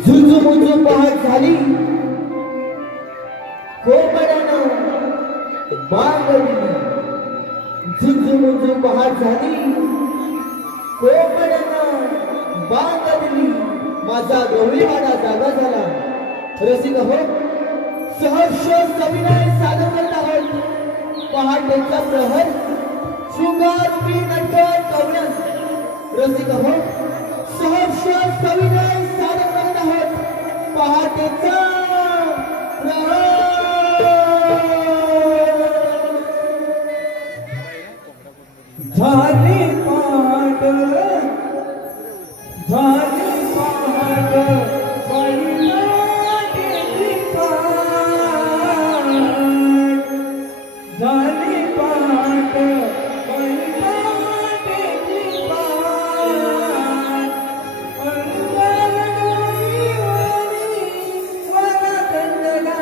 झुंजू पहाट झाली कोंबड्यानं बांगडली झुंजू पहाट झाली कोंबड्यानं बांगडली माझा गवळीवाडा जागा झाला रसिक हो सहर्ष सविनय सादर करत आहोत पहाटेचा प्रहर शृंगारूपी नटक कवलन रसिक हो सहर्ष सविनय सादर करत आहोत पहाटेचा प्रहर झाली पहाट झाली पहाट बैलाची पहाट झाली पहाट बैलाची पहाट अंगणवाडी वनदंडगा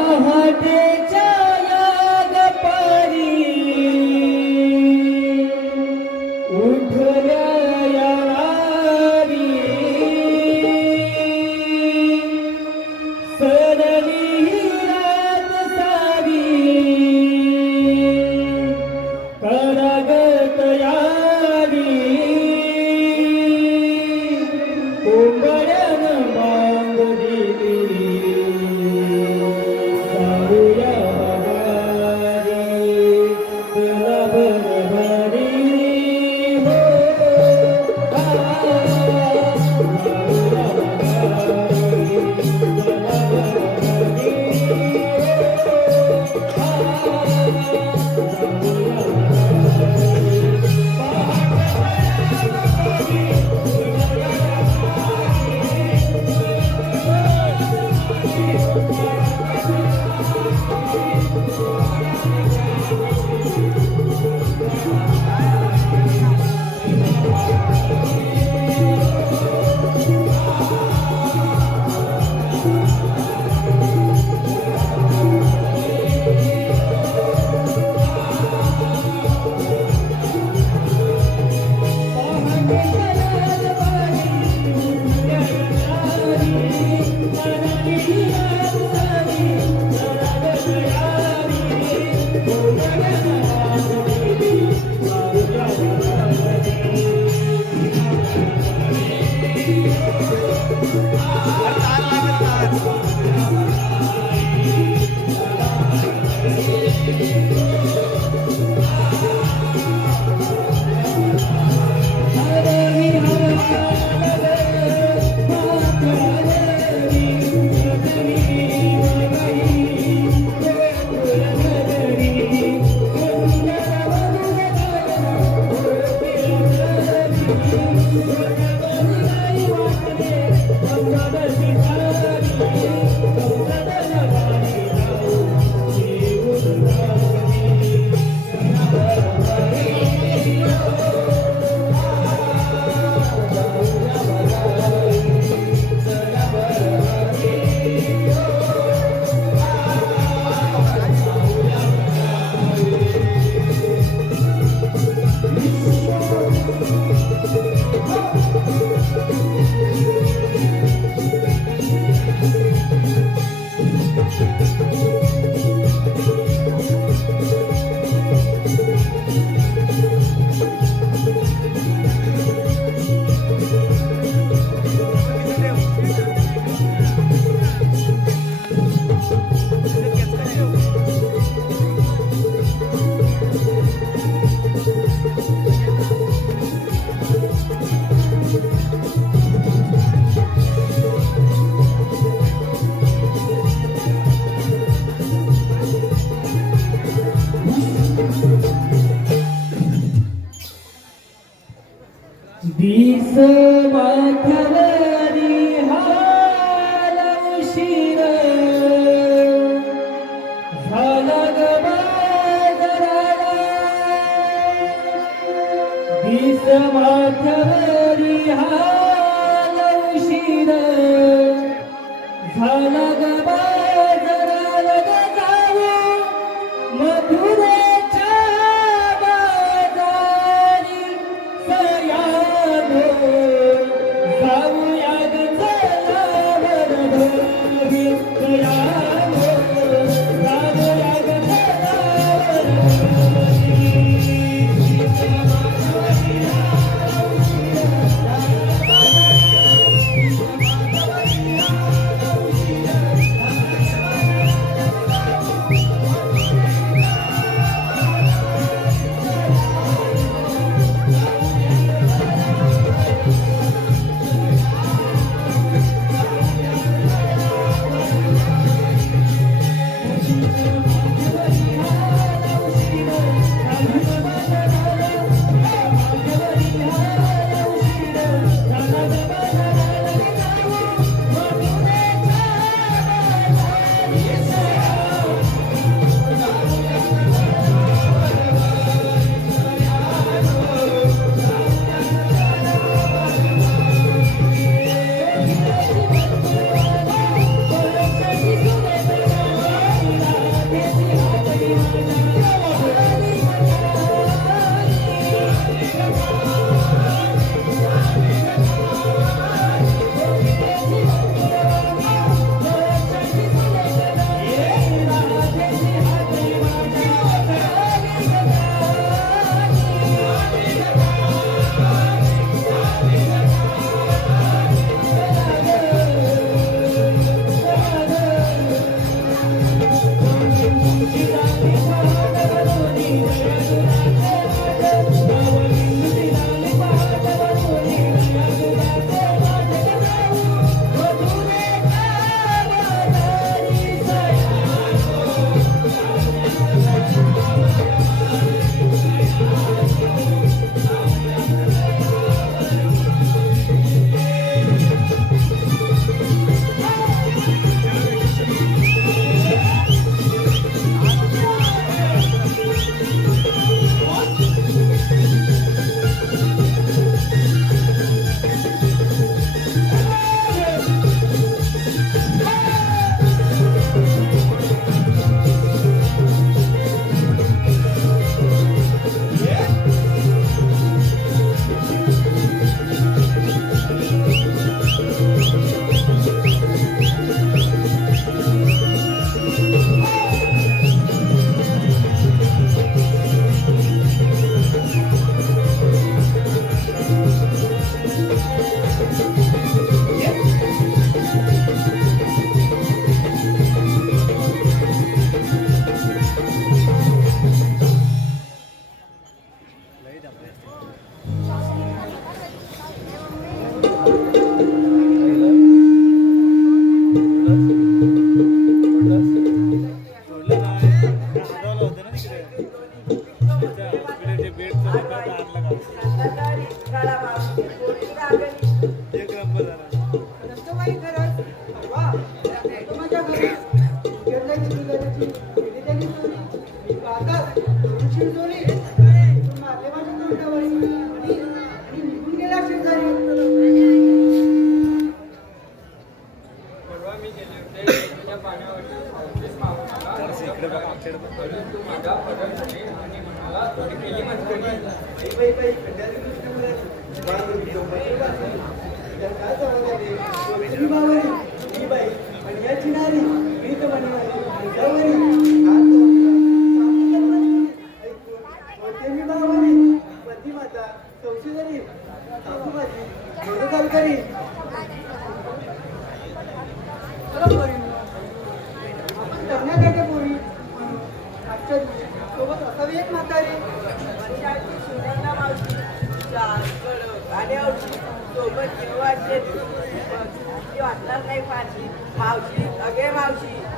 पहाटेच्या याग पारी उठल्या यारी सरली रात सारी करागत यारी कोंबड्यानं बांगडली झाला ग बाजाराला ग जाऊ मथुरेच्या बाजारी सयानो जाऊया ग चला वरदोरी सयानो जाऊया ग चला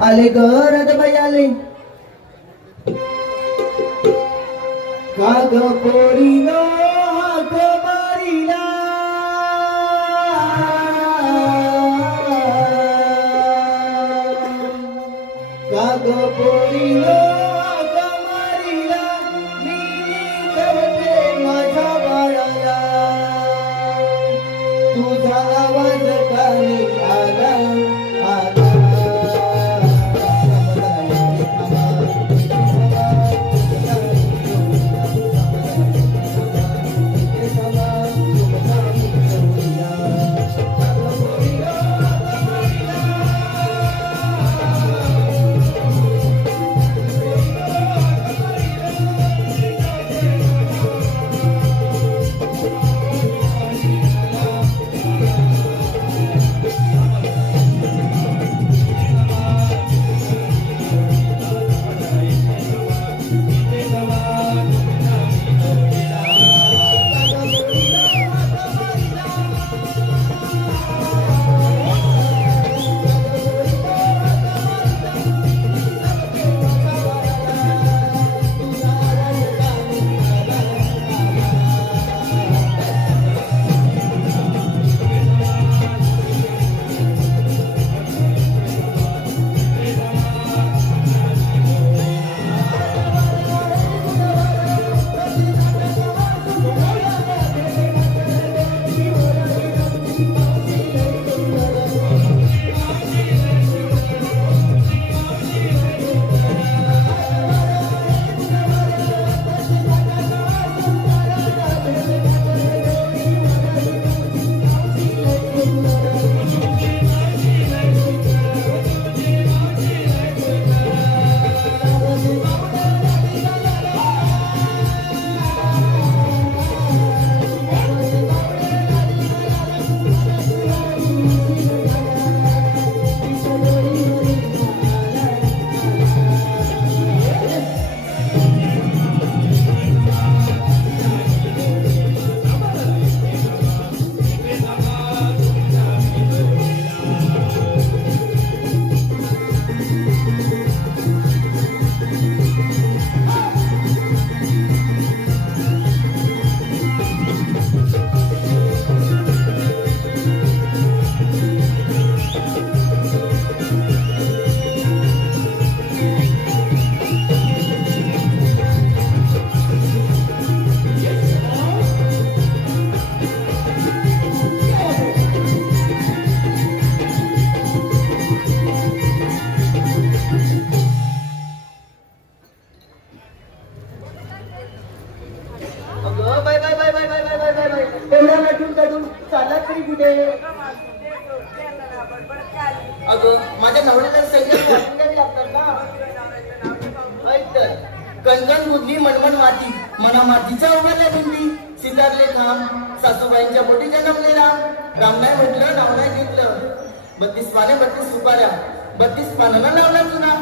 आले घरात बाई आले का ग पोरीनो हाक मारिला का ग पोरीनो हाक मारिला मी करते माझ्या बाळाला तुझा आवाज कानी अगं माझ्या नवऱ्याला सगळ्या वाटून लागतात ना. ऐक तर, कणकण बुदली मनमन माती, मना मातीच्या उभारल्या भिंती, सितारले खांब, सासूबाईंच्या पोटी जन्मले राम. राम नाही म्हटलं, नाव नाही घेतलं. 32 पाने 32 सुपाऱ्या, 32 पानांना लावला चुना.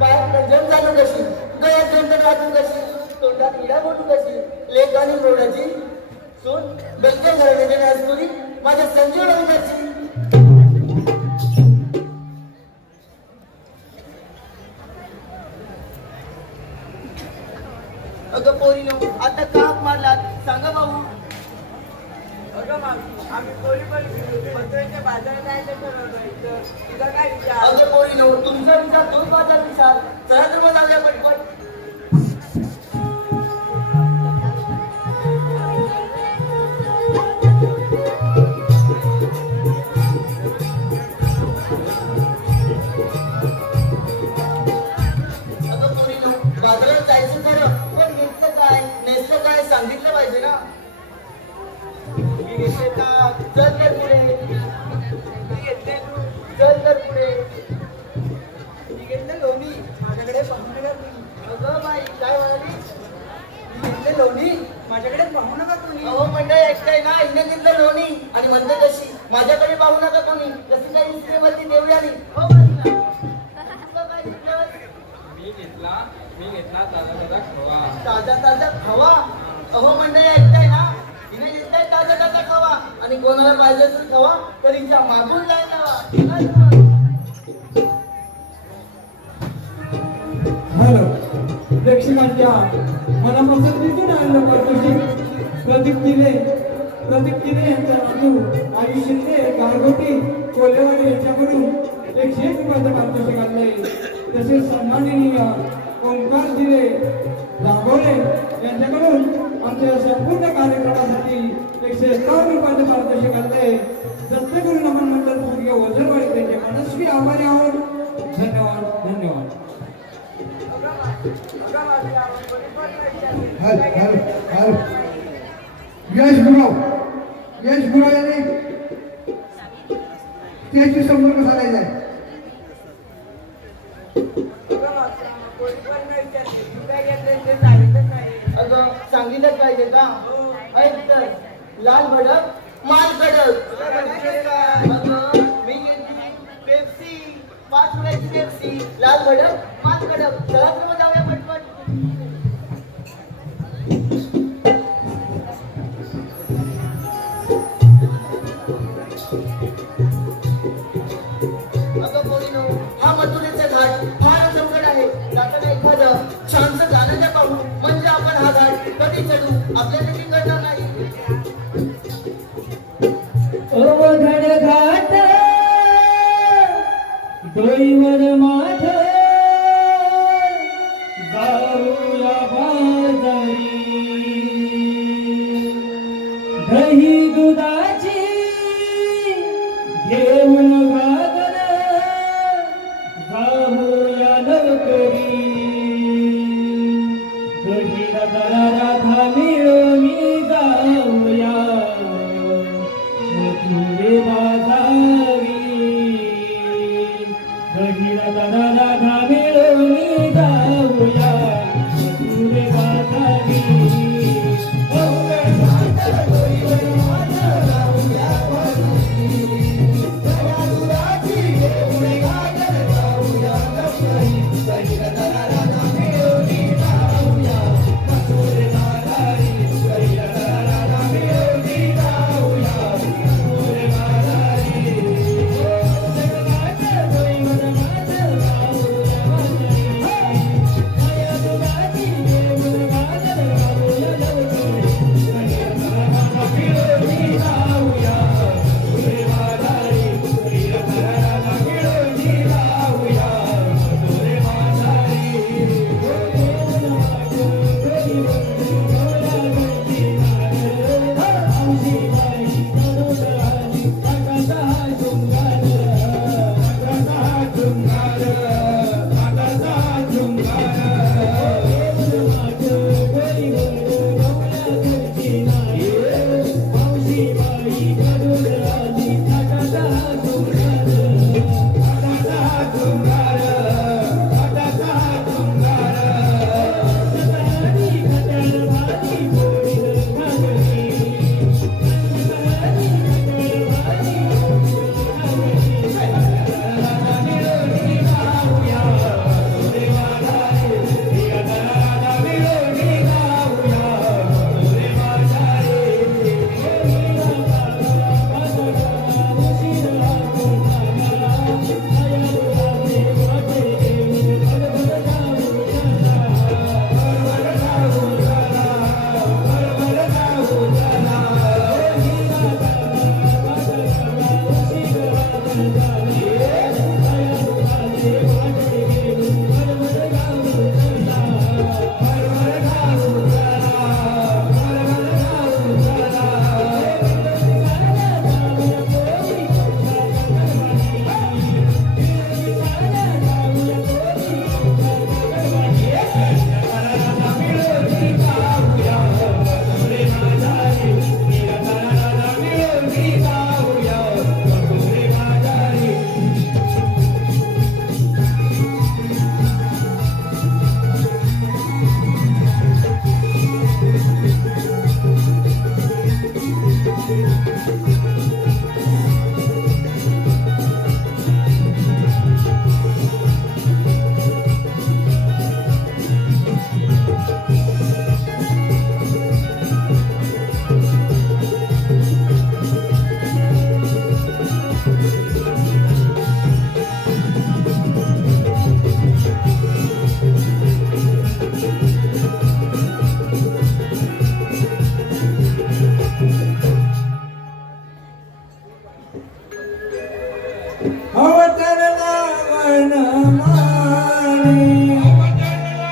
पायात गंजन चालू कशी, गळ्यात गंजन वाजू कशी, तोंडात विडा बोलू कशी, लेक आणि रोडाची सून गंजन घराण्याच्या नासपुरी माझ्या संजीव रंगाची. अगं पोरीनो, आता का हाक मारलात सांगा भाऊ. अगं मामी, आम्ही पोरी पण पत्र्याच्या बाजारात जायचं ठरवलं. इथं तुझा काय विचार? अगं पोरीनो, तुमचा विचार तोच माझा विचार. चला तर मग जाऊया पटपट. अगं पोरीनो, बाजारात जायचं खरं, पण घेतलं काय नेसलं काय सांगितलं पाहिजे ना. मी घेतले ताक, चल तर पुढे. मी घेतले तू, चल तर पुढे. मी घेतले लोणी, माझ्याकडे पाहू नका तुम्ही. अगं बाई काय म्हणाली. मी घेतले लोणी, माझ्याकडे पाहू नका तुम्ही. अहो मंडळ ऐकताय ना, हिने घेतलं लोणी आणि म्हणते कशी माझ्याकडे पाहू नका तुम्ही. कशी काय इस्त्रीवरती देवयानी. हो बाजूला. तुला काय घेतलं? मी घेतला ताजा ताजा खवा. ताजा ताजा खवा. अहो मंडळी ऐकताय ना, हिने घेतलाय ताजा ताजा खवा आणि कोणाला पाहिजे असेल खवा तर हिच्या मागून जाय जावा. हॅलो प्रेक्षकांच्या मनापसंतीतून आलेलं पारितोषिक प्रदीप किरे यांचा नातू आयुष शिंदे गारगोटी कोल्हेवाडी यांच्याकडून 101 रुपयाचं पारितोषिक आणलंय. तसेच सन्माननीय ओंकार दिले राघोले यांच्याकडून आमच्या संपूर्ण कार्यक्रमासाठी 151 रुपयाचं पारितोषिक आणलंय. दत्तगुरु नमन मंडळ पूर्वी ओझरवाडी त्यांचे मनस्वी आभारी आहोत. धन्यवाद धन्यवाद. अगं मामी, आम्ही पोरी पण नाही हॅलो यश गुराव याने त्याची संपर्क साधायचा आहे. अगं मामी, आम्ही पोरी पण नाही विचारली. तू काय घेतले ते सांगितलं नाही. अगं सांगितलं पाहिजे का. ऐक तर, लाल भडक माल कडक. अगं मी घेतली पेप्सी, 5 रुपयाची पेप्सी. लाल भडक माल कडक. चला तर मग जाऊया पटपट. अगं पोरीनो, हा मथुरेचा घाट फार जंगल आहे. जाताना एखादं छानसं गाणं द्या पाहू, म्हणजे आपण हा घाट कधी चढू आपल्याला ती कळणार नाही. अवघड घाट डोईवर माथ अवतरला वनमाळी, अवतरला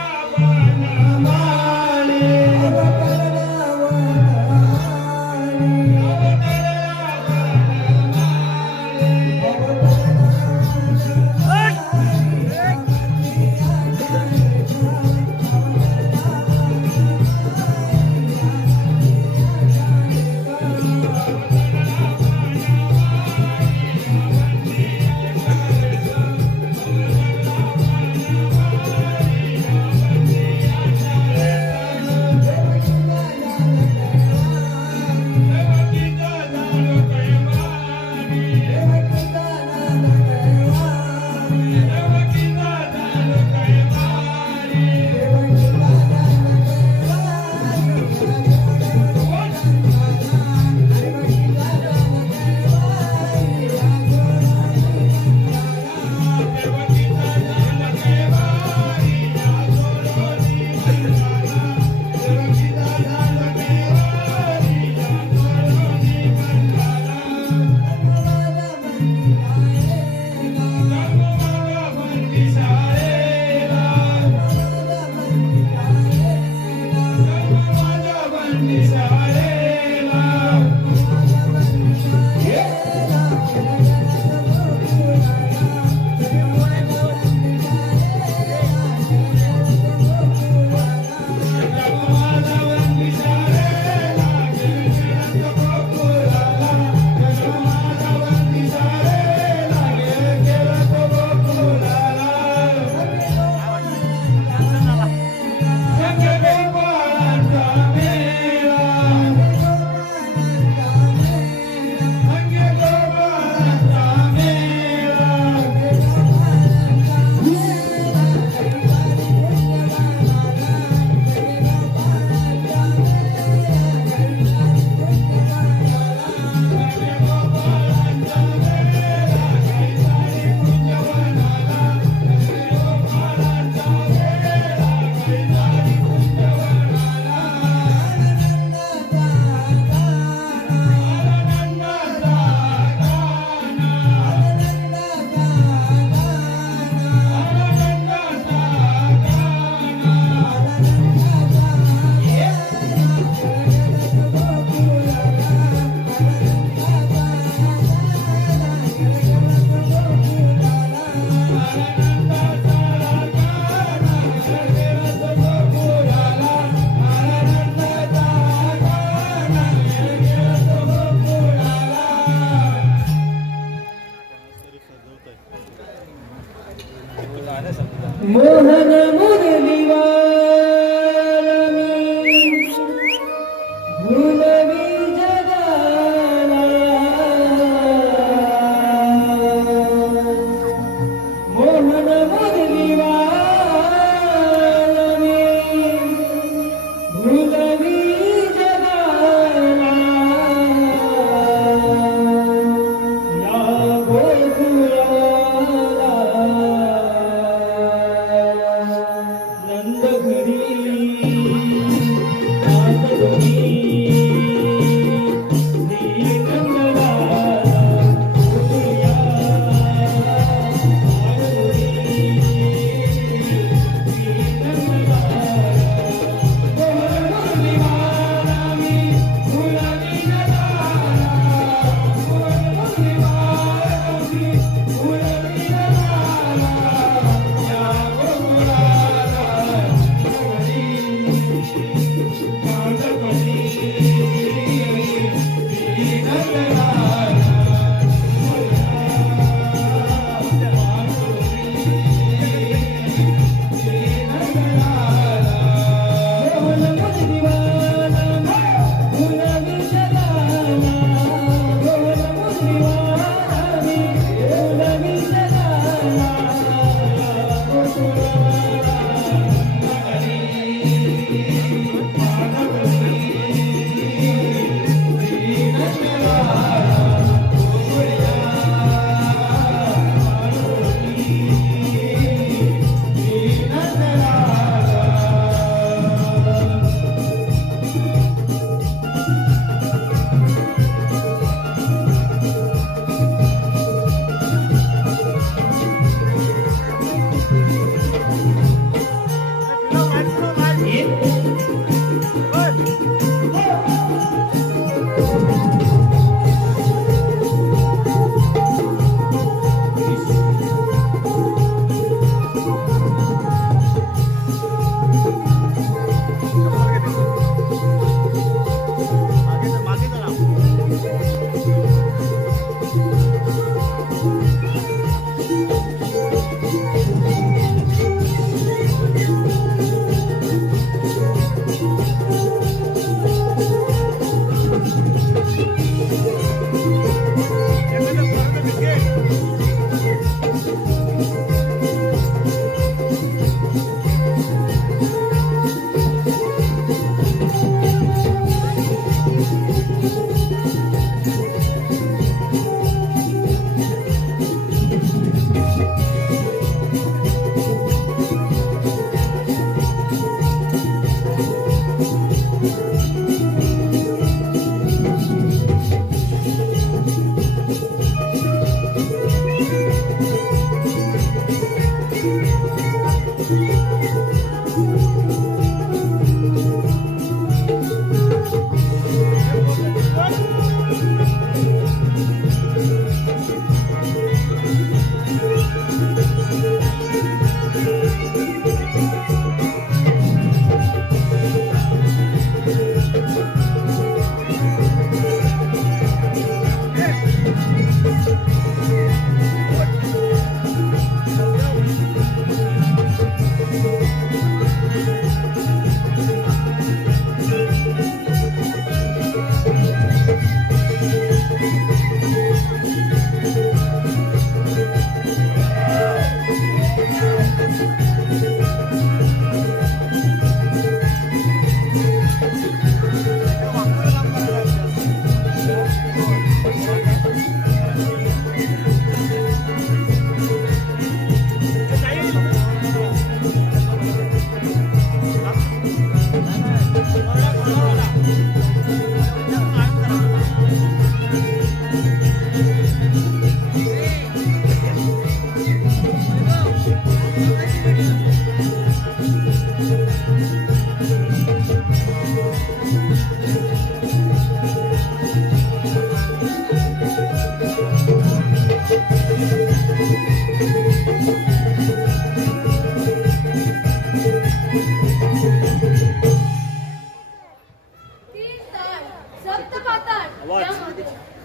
मोहन मुरलीवारमी भुलवी जगाला मोहन मुरलीवारमी भुलवी जगाला या गोकुळाला नंद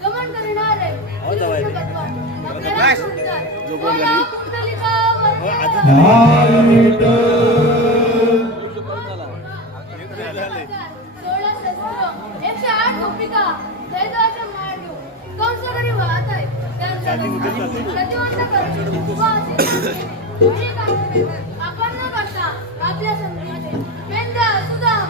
गमन करणारे आपण न करता आपल्या संधीचे पेंद्रा सुदाम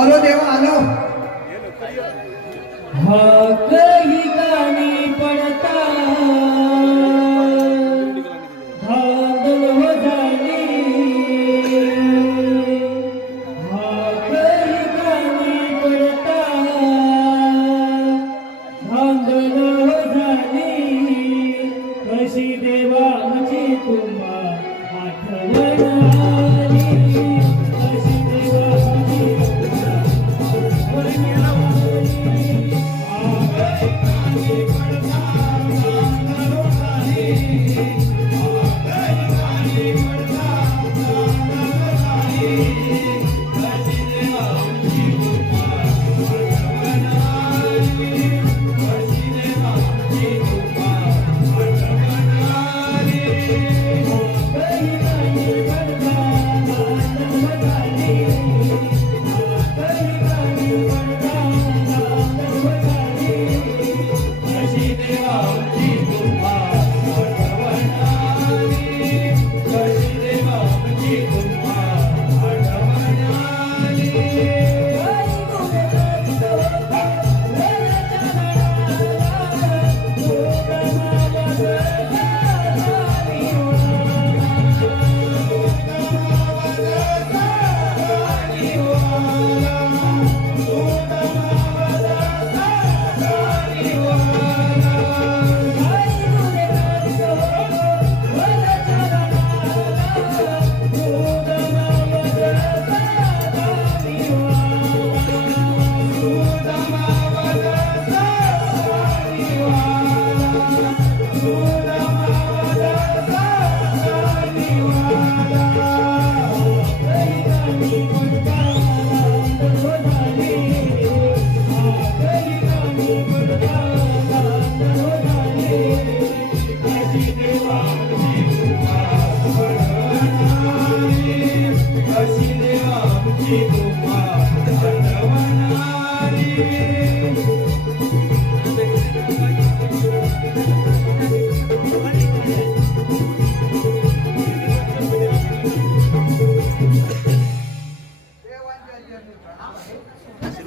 आलो देवा आलो कही गाणी पडता धांदल हो झाली कही गाणी पडता धांदल हो झाली कशी देवाची तुम्हा आठवण आली कशी देवाची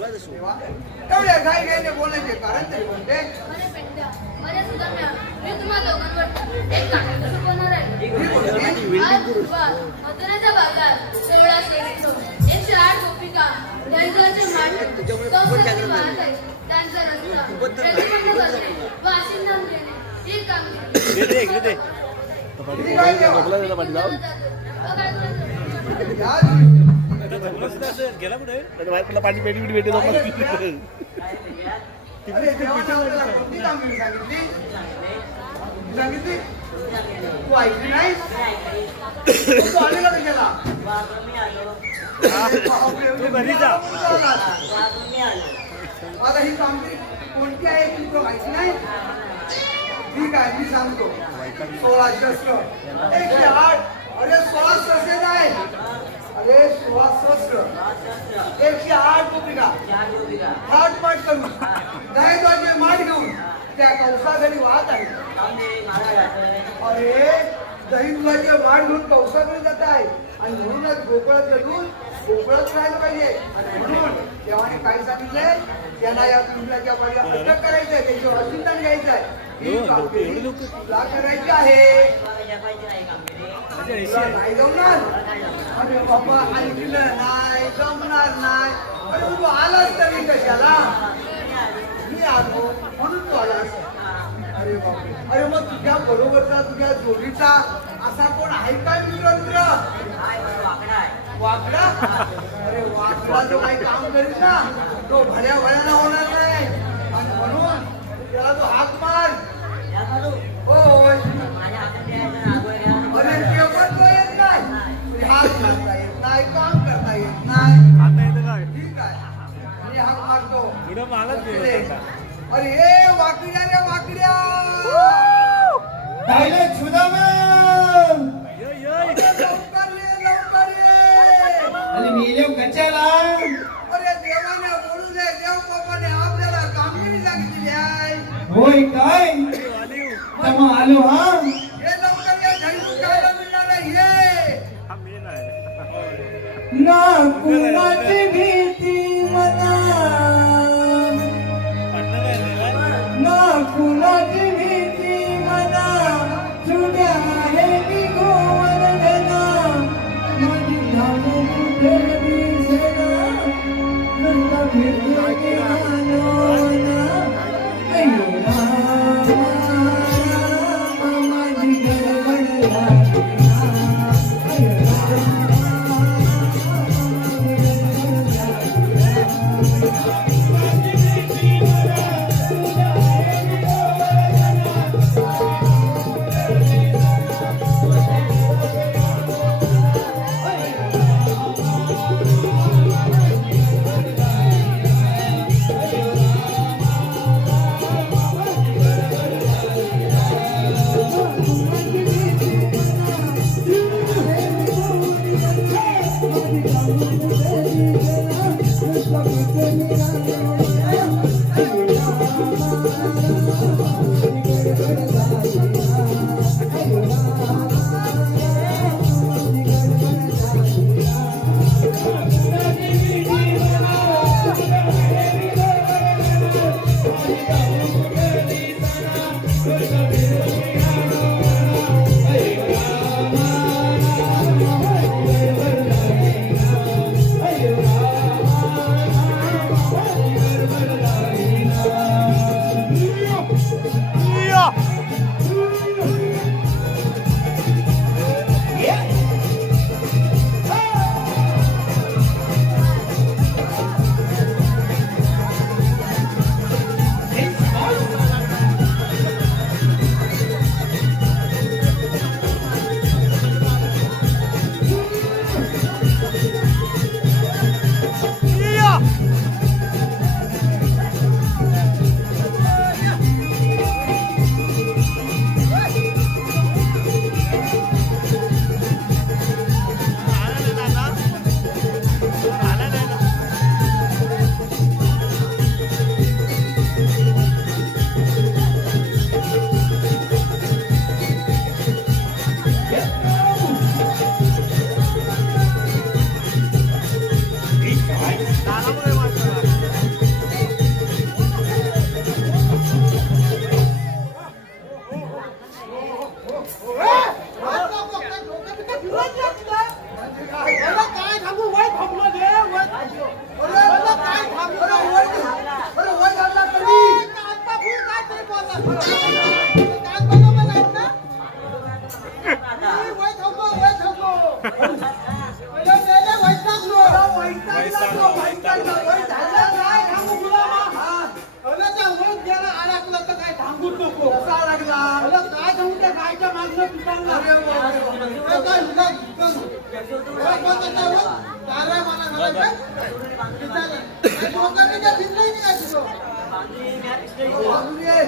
एवढ्या घाई घाईने बोलायचे कारण तरी कोणते मी तुम्हा दोघांवर एक नाटक शिकवणार आहे. आज मथुरेच्या भागात 16 श्रेणी 108 गोपिका दरिद्राचे मांडे चौकशी वाहत आहे. त्यांचा रस्ता प्रतिबंध करणे, वाशिंदा देणे ही कामगिरी. किती काय देवा? अरे देवाने आपल्याला कोणती कामगिरी सांगितली? सांगितली? तू ऐकली नाही? तू आलेला कशाला? आता ही कामगिरी कोणती आहे ती तुला माहिती नाही? ठीक आहे, मी सांगतो. 16 शस्त्र, 108. अरे 16 शस्त्र नाही, अरे 16 शस्त्र, 108 टोपिका थाटमाट करून दहिद्वाचे माठ घेऊन त्या कौसाकडे वाहत आहे. अरे दहिद्वाचे माठ घेऊन कौसाकडे जात आहे आणि म्हणूनच गोकुळात घडून गोकुळात राहायला पाहिजे. आणि म्हणून देवाने काय सांगितलंय, त्यांना या कुंडलाच्या पाठी अटक करायचंय, त्याची वाशिंदन घ्यायचं आहे. ही कामगिरी तुला करायची आहे. तुला नाही जमणार? अरे बाबा ऐकलं नाही, जमणार नाही. अरे तू आलास तरी कशाला? मी आलो म्हणून तू आलास. अरे बापरे, अरे मग तुझ्या बरोबरचा तुझ्या जोडीचा असा कोण आहे का मित्र? वाकडा? अरे वाकडा जो काही काम करीत ना तो भल्या भल्याला होणार नाही. आणि म्हणून त्याला तो हात मार. होय. अरे ते पण तो येत नाही, हात मारता येत नाही, काम करता येत नाही. ठीक आहे, मी हात मारतो. अरे हे वाकड्या रे वाकड्या, डायरेक्ट लवकर ये. आणि मी येऊ कशाला? अरे देवाने बोलू दे, देव बाबाने आपल्याला कामगिरी सांगितली आहे. होय काय? मग आलो हा. हे लवकर ये, घरी खायला मिळणार आहे. ये ना कुणाची भीती मना, ना कुणाची भीती मना, तुझ्या आहे मी गोवर्धना, माझी धाम कुठे दिसेना, तुला भेटते आलोना, अयो रामा, माझी गडबड लागेना, अयो रामा. तुला पितांना. अरे बापरे. काय हुका तारा मला घालायचं पिताला लोकांनी काय भिजलंय नाही काय तुझं बाजूला ये.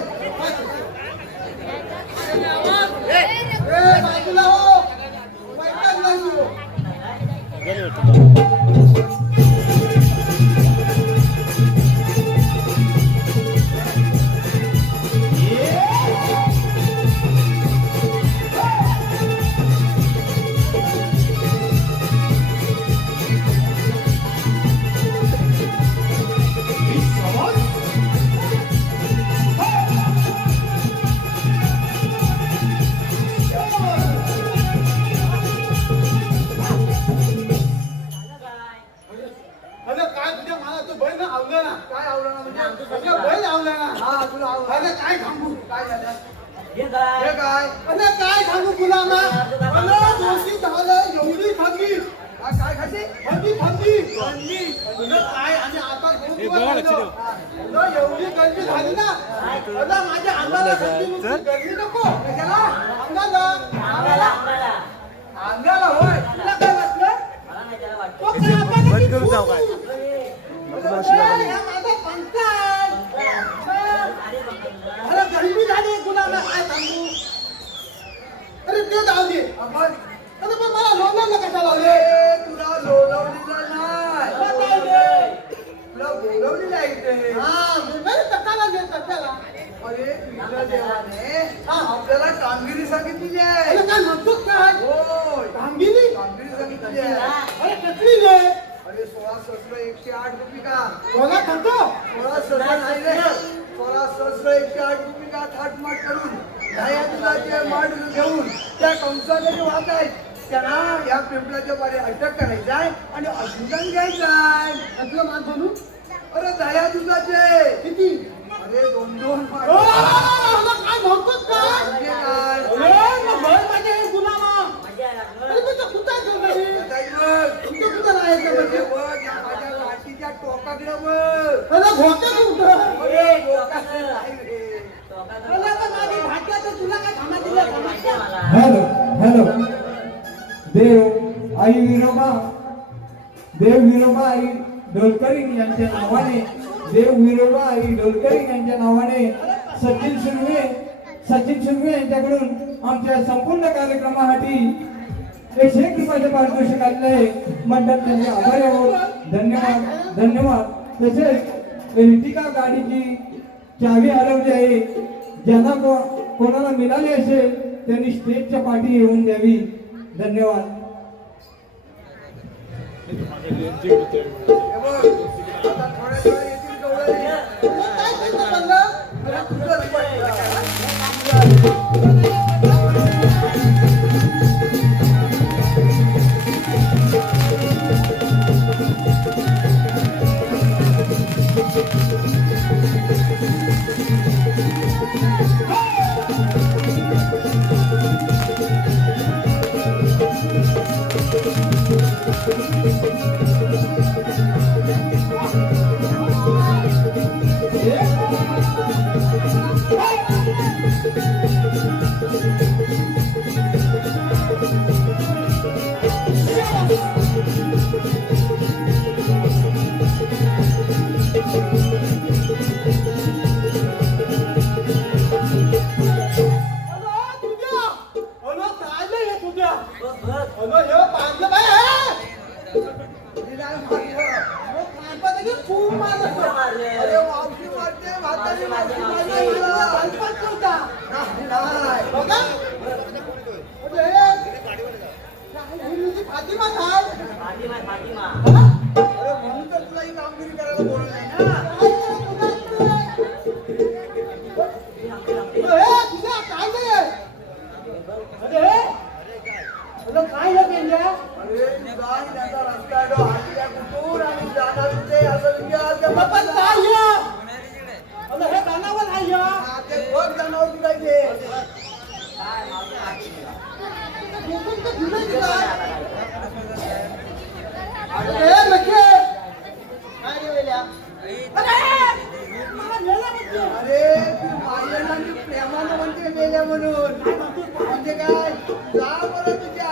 ए बाजूला हो वैताग नाही तू अरे काय तुझ्या मला तू बैल आवलं ना काय आवडलं ना म्हणजे? तुझ्या बैल आवलं ना हा तुला आवडलं. अरे काय सांगू काय झालं? हे काय? अरे काय सांगू तुला ना अरे दोषी झालं एवढी थकली काय खाते? थंडी अरे काय आणि आता दोन दिवस झालं. अरे एवढी गर्दी झाली ना अरे माझ्या अंगाला थंडी नुसती गर्दी नको कशाला? अंगाला अंगाला होय. तुला काय वाटलं? तो काय आपण बंद करून जाऊ काय या माझा पंकज अरे गर्दी झाली गुलाला काय सांगू अरे ते जाऊ दे आपण अरे पण मला लोणलं कशा लावले ए, तुला लोलवलेलं नाही. तुला बोलवलेलं आहे इथे. हा बरं तक्काला दे तक्काला अरे तुझ्या देवाने हा. आपल्याला कामगिरी सांगितलेली आहे. अरे काय म्हणतोस काय होय. कामगिरी कामगिरी सांगितलेली आहे. अरे कसली रे अरे 16 सहस्र 108 रुपिका. कोणा खातो 16 सहस्र नाही रे. 16 सहस्र 108 रुपिका थाटमाट करून दह्या दुधाचे माठ घेऊन त्या कंसाने जे वाहत आहेत त्यांना या पिंपळाच्या बारे अटक करायचं आहे आणि अभिनंदन घ्यायचं आहे. आपलं मान बनू अरे दह्या दुधाचे किती अरे 2-2 माठ. काय म्हणतोस काय म्हणजे काय? अरे मग बैल माझे हे गुलामा अरे तुझं कुठं गेलं रे आता बघ. तुमचं कुठं राहायचं अरे म्हणजे बघ, या माझ्या लाठीच्या टोकाकडे बघ. अरे घोटे कुठं अरे टोकाकडे नाही रे. अरे पण माझी भाट्या तर तुला काय थांबा दिलं हॅलो हॅलो देव आई विरोबा आई डोलकरी यांच्या नावाने देव विरोबा आई डोलकरी यांच्या नावाने सचिन सुर्वे यांच्याकडून आमच्या संपूर्ण कार्यक्रमासाठी 101 रुपयाचे पारितोषिक आलेले आहे. मंडळ त्यांचे आभारी आहोत. धन्यवाद. तसेच एर्टिगा गाडीची चावी हरवली आहे. ज्यांना कोणाला मिळाली असेल त्यांनी स्टेजच्या पाठी येऊन द्यावी. धन्यवाद. हे बघ, आता थोड्या वेळाने येतील गवळणी. काय तिथं बनलं अरे तुझंच पडलं. अरे वावशी वाटते, म्हातारी वावशी मारली मला. नाही. अरे म्हणून तर तुला ही कामगिरी करायला बोलवलं नाही ना. काय झालं अरे निदान त्यांचा रस्ता आहे, हातीला कुठून आणि जाणार कुठे असं विचार त्या पण बापाला. काय हे? अरे हे कानावर आहे या. हा, ते बघ जनावर विकायचे. डोकं तर फिरलं की काय? अरे नक्की. काय रे वेल्या? मला नेलं म्हणजे. अरे तू मायेला मी प्रेमानं म्हणते मेल्या म्हणून. म्हणजे काय जा बरं तुझ्या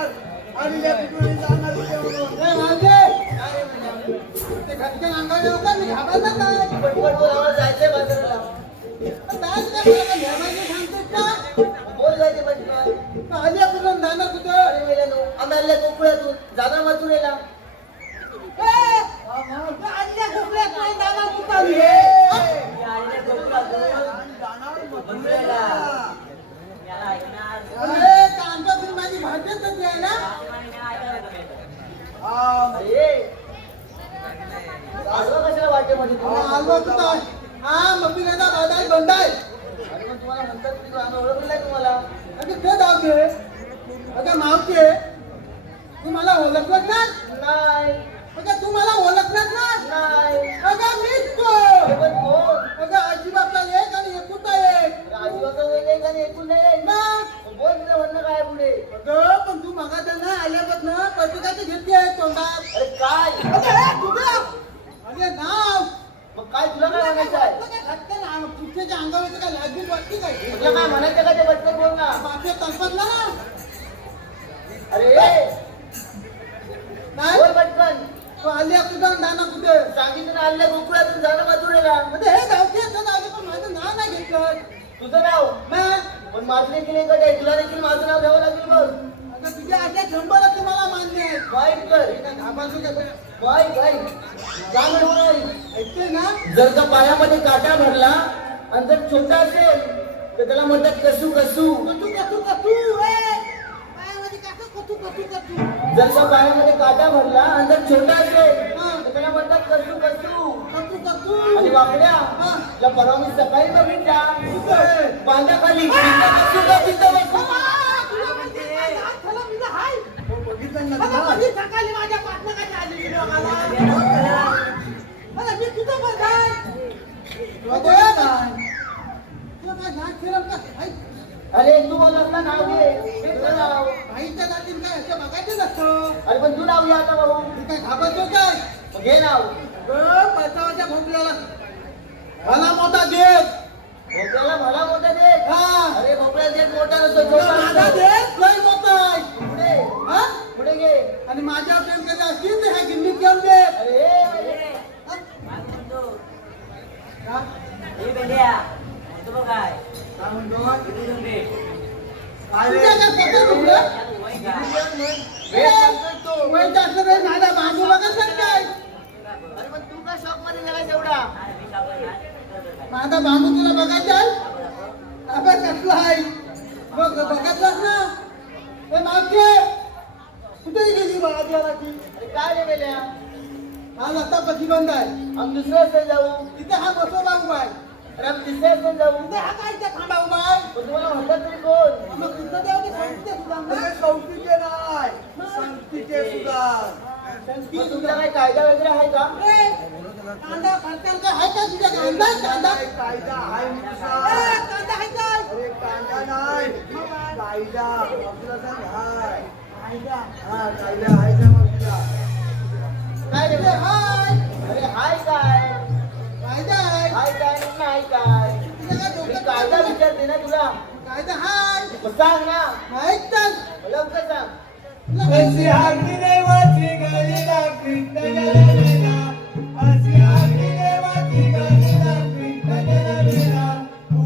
आणि या तिकडे जाणार तुझ्या म्हणून. ए, माझे. ते घरच्या अंगावर येऊ का? मी घाबरत नाही. पटपट बोलावं जायचंय बाजाराला. जायचं काय मला काय घ्यायला सांगतोस का? बोल जायचे पटकन. आली आपण जाणार कुठं? अरे मेल्यानो, आम्ही आल्या कोकणातून जाणार मथुरेला. आल्या कोकणात नाही जाणार कुठं? अरे, कांदा तुम्ही माझी भाषेच तशी आहे ना? अरे आडवा कशाला वाटेमध्ये तू? आलो कुठं? हा, मम्मीला दादा बंडाय. अरे मग तुम्हाला म्हणतात की आम्ही ओळखलं नाही तुम्हाला. अगं ते धावते. अगं मावते. तू मला ओळखलंच ना? नाही अगं तू मला ओळखलंच ना? नाही. अगं मीच तो. अरे पण कोण? अगं अजिबातला एक आणि एकुलता एक. आजीबाचा वेगळे आणि एकूण नाही ना? बोल तुझं म्हणणं काय पुढे? अगं पण तू मगाच्यानं आल्यापासनं प्रत्येकाची घेतली आहे तोंडात. अरे काय? अगं हे तुझं. अरे नाव. मग काय तुला काय म्हणायचं आहे? तुला काय घातलं ना? पुढच्याच्या अंगावर काय लागली वाटते काय? तुला काय म्हणायचं का ते पटकन बोल ना. बापरे तलपतला ना? अरे नाही? बोल पटकन. तू आल्या कुठं नाना कुठे? सांगितलं ना आल्या गोकुळातून जाणं मथुरेला. म्हणजे हे गावठी असं आले पण माझं नाव नाही घेतलं. तुझं नाव मग? पण माझं देखील एकच आहे. तुला देखील माझं नाव घ्यावं लागेल बघ. अगं तुझ्या आज्ञा शंभरच तुम्हाला मान्य आहे. वाईट कर. काय घाबरतो का बे? वाईट वाईट चांगलं बोल. ऐकते ना? जर का पायामध्ये काटा भरला आणि जर छोटा असेल तर त्याला म्हणतात कसू कसू. कटू कटू कटू ए! पायामध्ये काका कटू कटू कटू. जर का पायामध्ये काटा भरला आणि जर छोटा असेल हा. तर त्याला म्हणतात कसू कसू. कटू कटू. आणि वाकड्या हा. ज्या परवा मी सकाळी बघितल्या कुठे? बांधाखाली कसू का तिथं बसू. तुला म्हणते काय? हात खाला मी तर हाय. बघितलं ना मला तुला? कधी सकाळी माझ्या पाठलागाची आलेली लोकाला. अरे मी तुझं पण काय? तुला बघितलं ना? तुला काय घाट फिरव का? ऐक. अरे तू मला आपलं नाव घे. तुझं नाव. आईच्या जातीत काय असं बघायचं नसतं. अरे पण तू नाव घे आता भाऊ. तू काय घाबरतो काय? मग घे नाव. पैसावाच्या भोपळ्याला मला मोठा देत. भोपळ्याला मला मोठा दे. हा. अरे भोपळ्या दे मोठा नसतो तो छोटा माझा असतो. देत लय मोठा आहे. पुढे हा? पुढे घे. आणि माझ्या प्रेम केलं असतील तर ह्या गिन्नीत घेऊन दे. अरे हा? हा? काय म्हणतो? काय रे? तुझ्या काय पटत तुला? वय जास्त नाही माझ्या बाजूला कसं काय? अरे पण तू काय शॉक मध्ये गेला तेवढा? माझा बाबू तुला बघायचा आहे? अबे कसला आहे? बघ बघायचाच ना? ए मावके कुठे गेली बाजाराची? अरे काय रे मेल्या? हा लता प्रतिबंध आहे. आम्ही दुसऱ्या रस्त्याने जाऊ. तिथे हा बसवला उभा आहे. अरे आम्ही तिसऱ्या रस्त्याने जाऊ. तिथे हा काय इथे थांबा उभा आहे? पण तुम्हाला म्हणतात तरी कोण? मग तिथं देवाने सांगितलं सुद्धा ना? अरे सौतीचे नाही संतीचे सुद्धा. मग तुमचा काही कायदा वगैरे आहे का? ए, कांदा खाताना काय आहे का तुझ्या कांदा? कांदा? काय कायदा आहे मी ए, तुझा? कांदा आहे काय? अरे कायदा नाही कायदा आपला सांग हाय कांदा. हा कायदा आहे का मग तुझा? काय रे? ए, हाय. अरे हाय काय? कायदा आहे. हाय काय आणि नाही काय? तुझ्या काय मी डोक्यात कायदा विचारते ना तुला. कायदा हाय. मग सांग ना. माहित तर. लवकर सांग. अशी आगरी देवाची गालीला कृष्ण जन्मला. अशी आगरी देवाची गालीला कृष्ण जन्मला.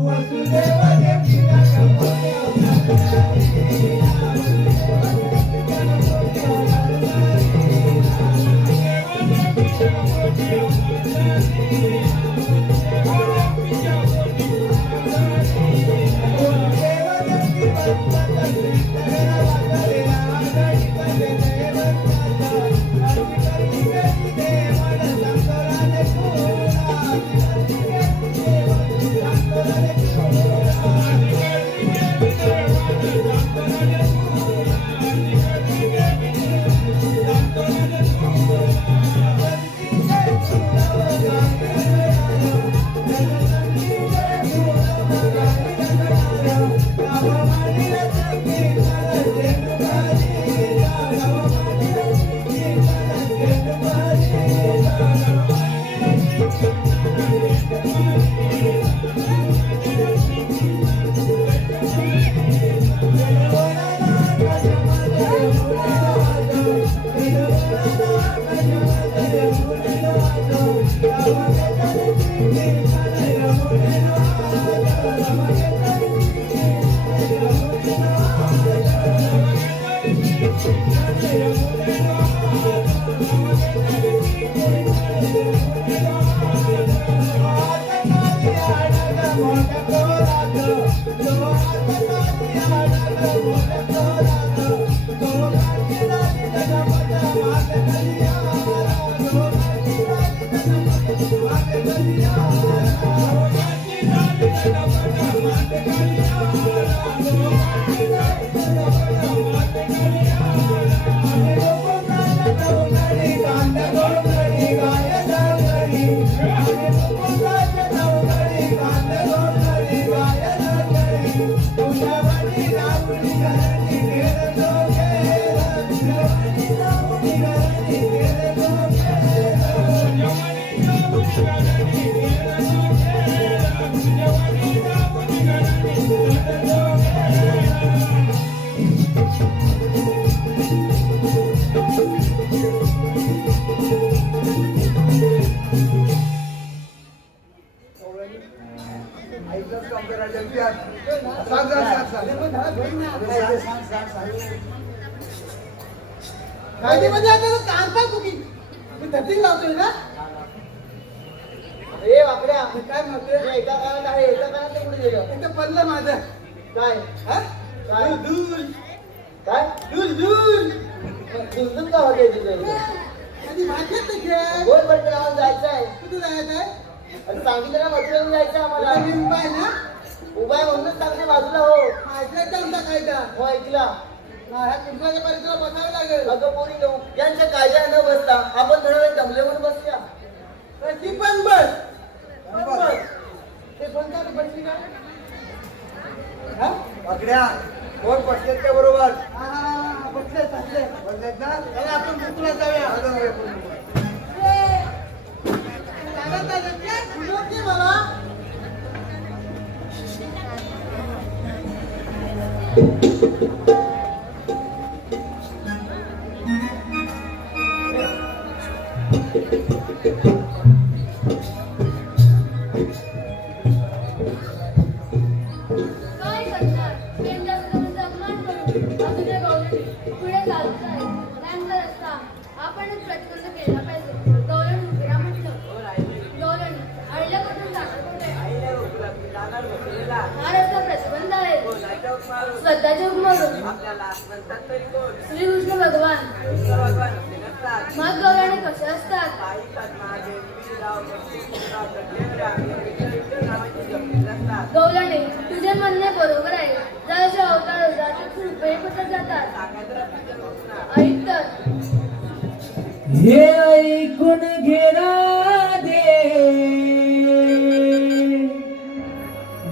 वसुदेव देवकीला कमला. देव म्हणजे आता कांता कुकी मी धरती लावतोय ना ए बापड्या काय म्हणतोय हे एका कानात आहे एका कानात ते कुठे गेलं इथं पडलं माझं काय हा काय? दूर काय दूर दूर दुलदुल का होते तुझं आधी भाग्यात ते खेळ गोल बट्टे लावून जायचं आहे कुठं जायचं आहे आणि सांगितलं ना मथुरेहून जायचं आहे आम्हाला आता लिंब आहे ना उभा आहे म्हणूनच सांगते बाजूला हो माझ्या जाऊन काय का हो ऐकला ह्या कुंभाच्या परिसरात बसावं लागेल अगं पोरी लोक यांच्या कायद्या न बसता आपण थोडा वेळ दमले म्हणून बसल्या ती पण बस बस. ते पण का बसली का हा पकड्या कोण बसलेत त्या बरोबर हा बसले बसले बसलेत ना चला आपण बुकला जाऊया मला काय करणार त्यांच्या स्वतःचा अपमान करून अजून एक गौरवी पुढे चालत आहे त्यांचा रस्ता आपणच प्रतिबंध केला पाहिजे गौरण उभेरा म्हटलं गौरण आईला कुठून जाणार कुठे जाणार बसलेला हा रस्ता प्रतिबंध आहे कोणाच्या मारून स्वतःचे उमारून आपल्याला म्हणतात तरी कोण श्रीकृष्ण भगवान कृष्ण भगवान असे नसतात मग गौराणे कसे असतात काही पद्मा देवी राव भक्तीराव प्रत्येक नावाची जपली असतात गौराणे तुझे म्हणणे बरोबर आहे जसे अवतार होतात रुपये पटत जातात सांगायचं तुझ्या बघणार ऐक तर हे ऐकून घेरा दे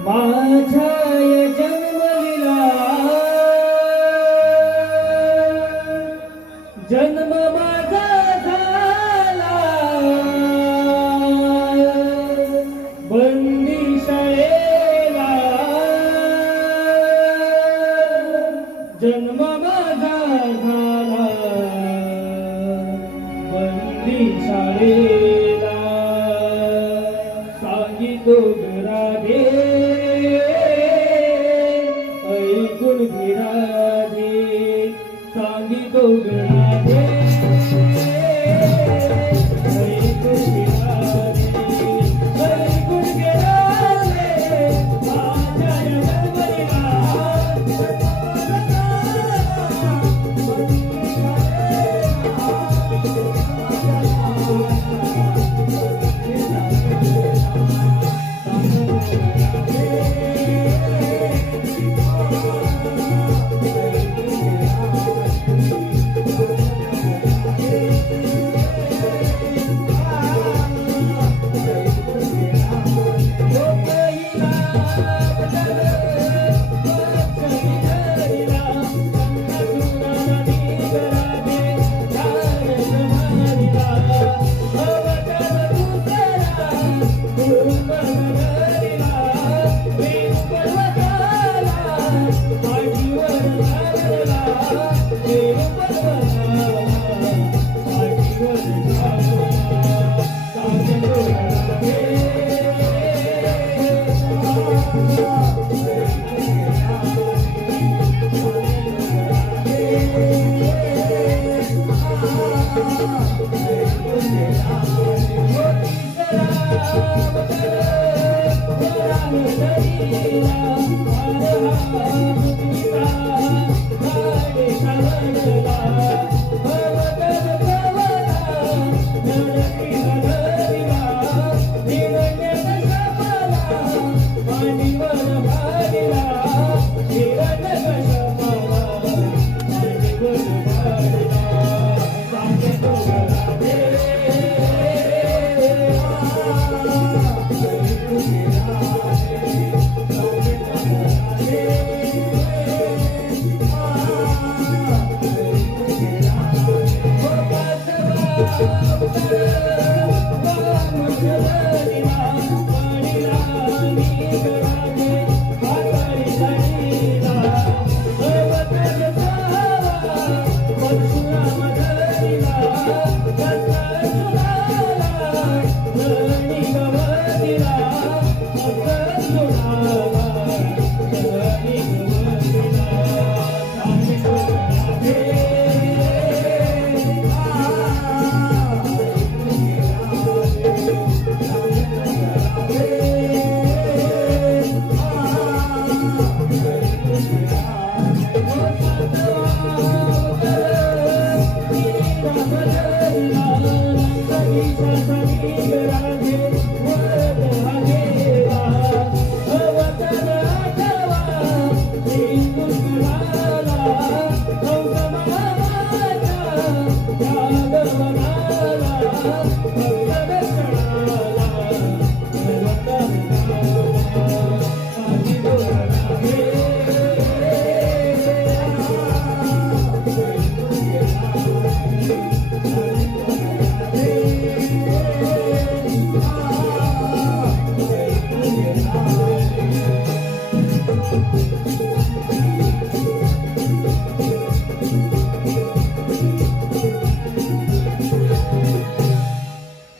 माझ्या जन्मलीला जन्म माझा झाला बंदी शाळेला जन्म माझा झाला बंदी शाळेला सांगितो राधे ऐकून घे राधे सांगितो राधे ऐकून घे राधे ऐकून घे राधे माझ्या जन्मलीला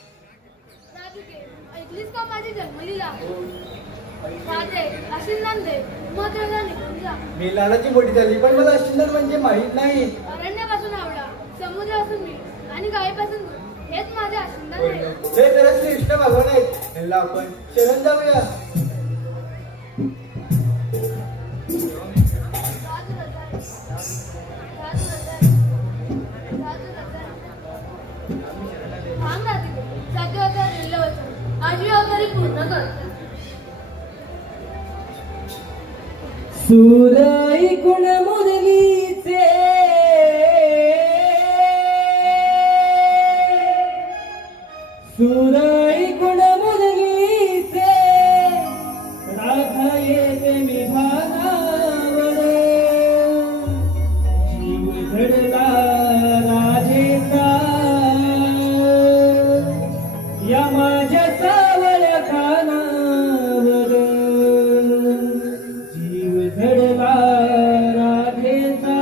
राधिके, ऐकलीस का माझी जन्मलीला? राधे, आशीर्वाद दे, मग तुझा निघून जा. मी लहानाची मोठी झाली पण मला अशिंदर म्हणजे माहित नाही. अरण्यापासून आवडा, समुद्रापासून मी आणि गायीपासून दूध. हेच माझे आशीर्वाद आहे. हे तर श्रेष्ठ भगवान आहेत. यांना आपण शरण जाऊया. राजू रजाई, राजू रजाई, राजू रजाई. थांब राधिके, सत्यावतार दिलं वचन आजवी अवतारी पूर्ण कर. सुराई कुण मुरलीचे सुराई कुण मुरलीचे राधा येते मी भानावर जीव झडला राधेचा या माझ्या सावळ्या कानावर जीव झडला राधेचा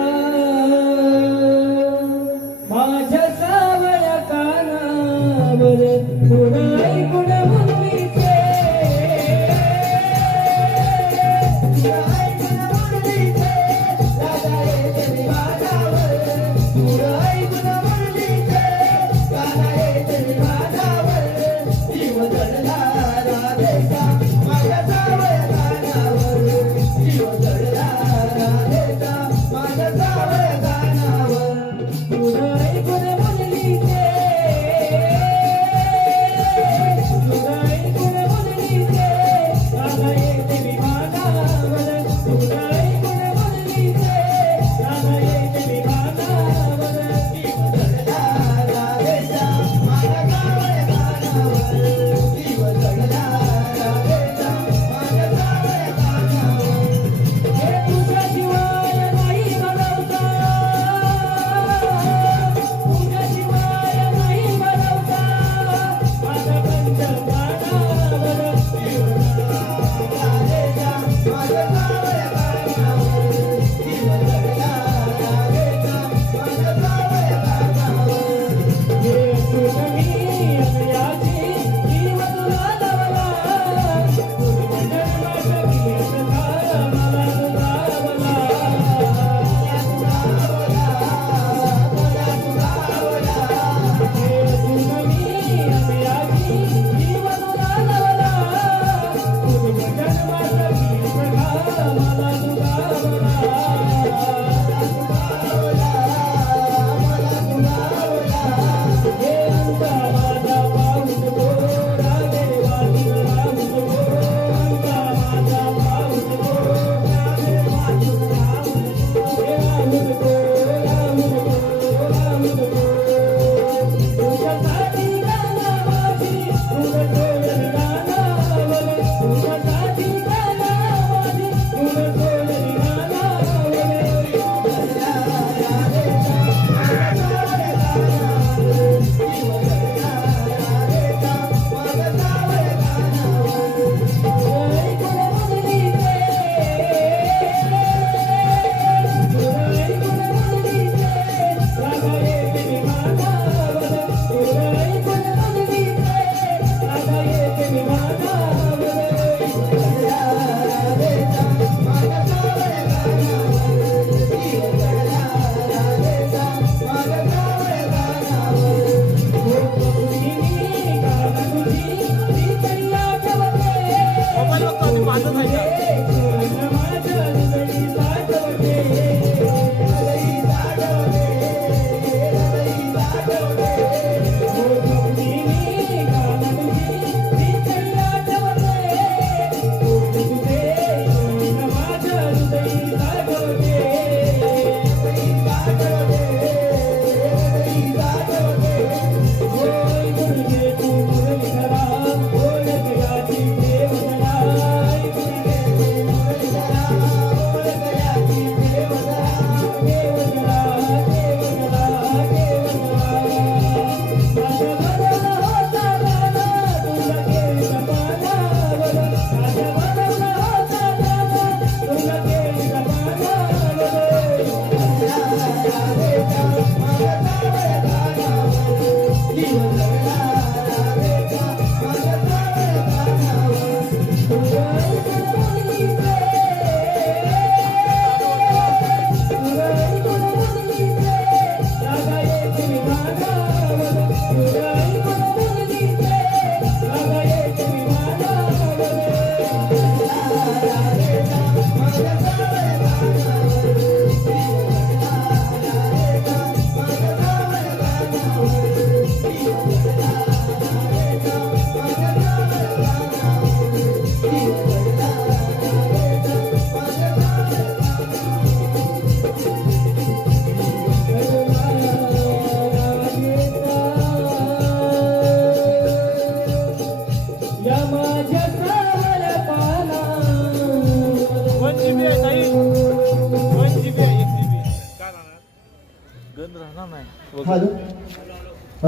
हॅलो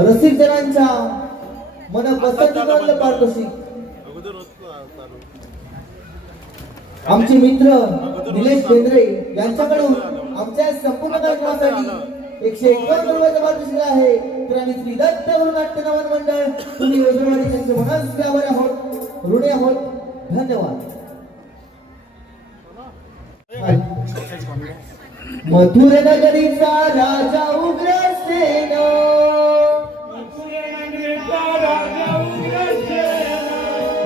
रसिक जणांच्या मन पसंतीकडलं पारदर्शी आमचे मित्र निलेश बेंद्रे यांच्याकडून आमच्या संपूर्ण कार्यक्रमासाठी 151 रुपयाचा पारितोषिक आहे. तर आम्ही श्री दत्त गुरु नाट्य नवन मंडळ तुम्ही वज्रवाडी त्यांचे मनस्कावर आहोत, ऋणी आहोत. धन्यवाद. मथुर नगरीचा राजा उग्रसेन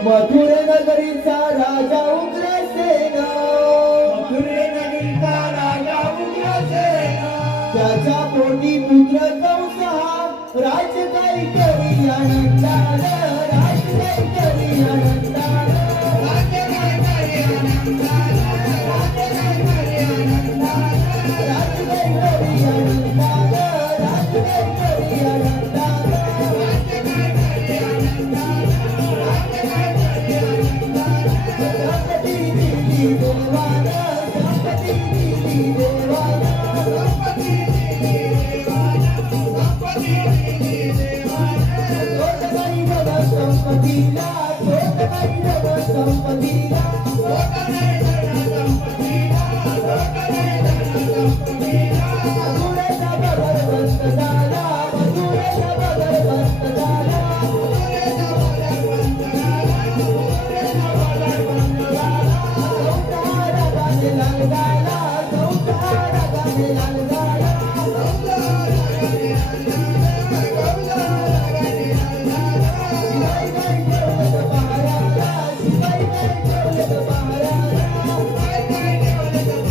मथुर नगरीचा राजा उग्रसेन त्याच्या पोटी पुत्र कंसा राज काही करी आनंदान राज काही करी आनंदान राज काही करी आनंदान राज काही करी आनंदान राज काही करी आनंदान राज काही करी आनंदान राज काही करी आनंदान राज काही करी आनंदान गणपती दिली देवाना गणपती दिली देवाना गणपती दिली देवाना गणपती दिली देवाना छोट काही जग संपतीला छोट काही जग संपतीला छोट नाही जग संपतीला छोट नाही जग संपतीला मथुरेचा बगर बंद झाला मथुरेचा बगर बंद झाला मथुरेचा बगर बंद झाला मथुरेचा बगर बंद झाला गौतारा गाणे लाल झाला गौतारा गाणे लाल झाला गौतारा गाणे लाल झाला गौतारा गाणे लाल झाला शिवाई काय ठेवलं पहाराला शिवाई काय ठेवलं पहाराला शिवाई काय ठेवलं पहाराला शिवाई काय ठेवलं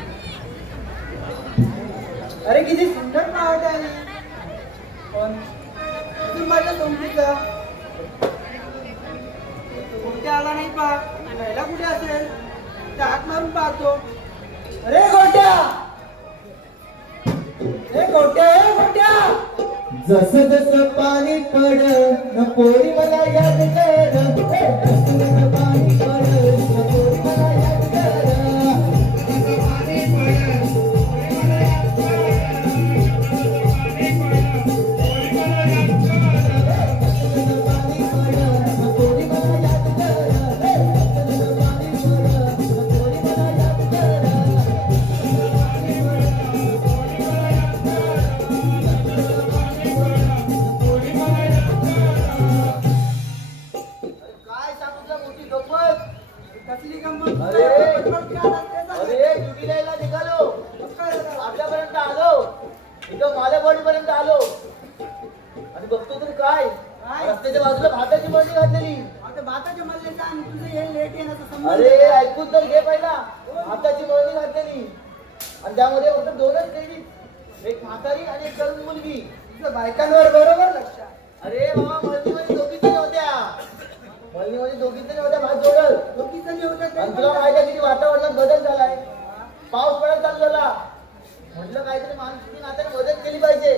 पहाराला अरे किती सुंदर पाहत आहे पण तू माझ्या सोमतीचा कुठे आला नाही पा राहिला कुठे असेल त्या हात मारून पाहतो. अरे गोट्या हे गोट्या हे गोट्या जसं जसं पाणी पड न पोरी मला याद कर जसं जसं पाणी पड न पोरी मला याद कर जसं पाणी पड ही गंमत. कसली गंमत अरे. पटपट काय लागते ना? अरे ड्युटी द्यायला निघालो, काय झालं? आपल्यापर्यंत आलो, इथं मालेवाडी पर्यंत आलो आणि बघतो तरी काय, रस्त्याच्या बाजूला भाताची मळणी घातलेली. आता भाताच्या मधले सांग तुझं हे लेट येण्याचा संबंध अरे काय? ऐकून तर घे पहिला. भाताची मळणी घातलेली आणि त्यामध्ये फक्त दोनच लेडीज, एक म्हातारी आणि एक तरुण मुलगी. तुझं बायकांवर बरोबर लक्ष आहे. अरे बाबा मळणीमध्ये दोघीच जण होत्या, मळणीमध्ये दोघीच जण होत्या भात जोडत. दोघी जणी होत्या ते आणि तुला माहिती आहे किती वातावरणात बदल झालाय, पाऊस पडायला चालू झाला. म्हटलं काहीतरी माणसाची नात्याने मदत केली पाहिजे,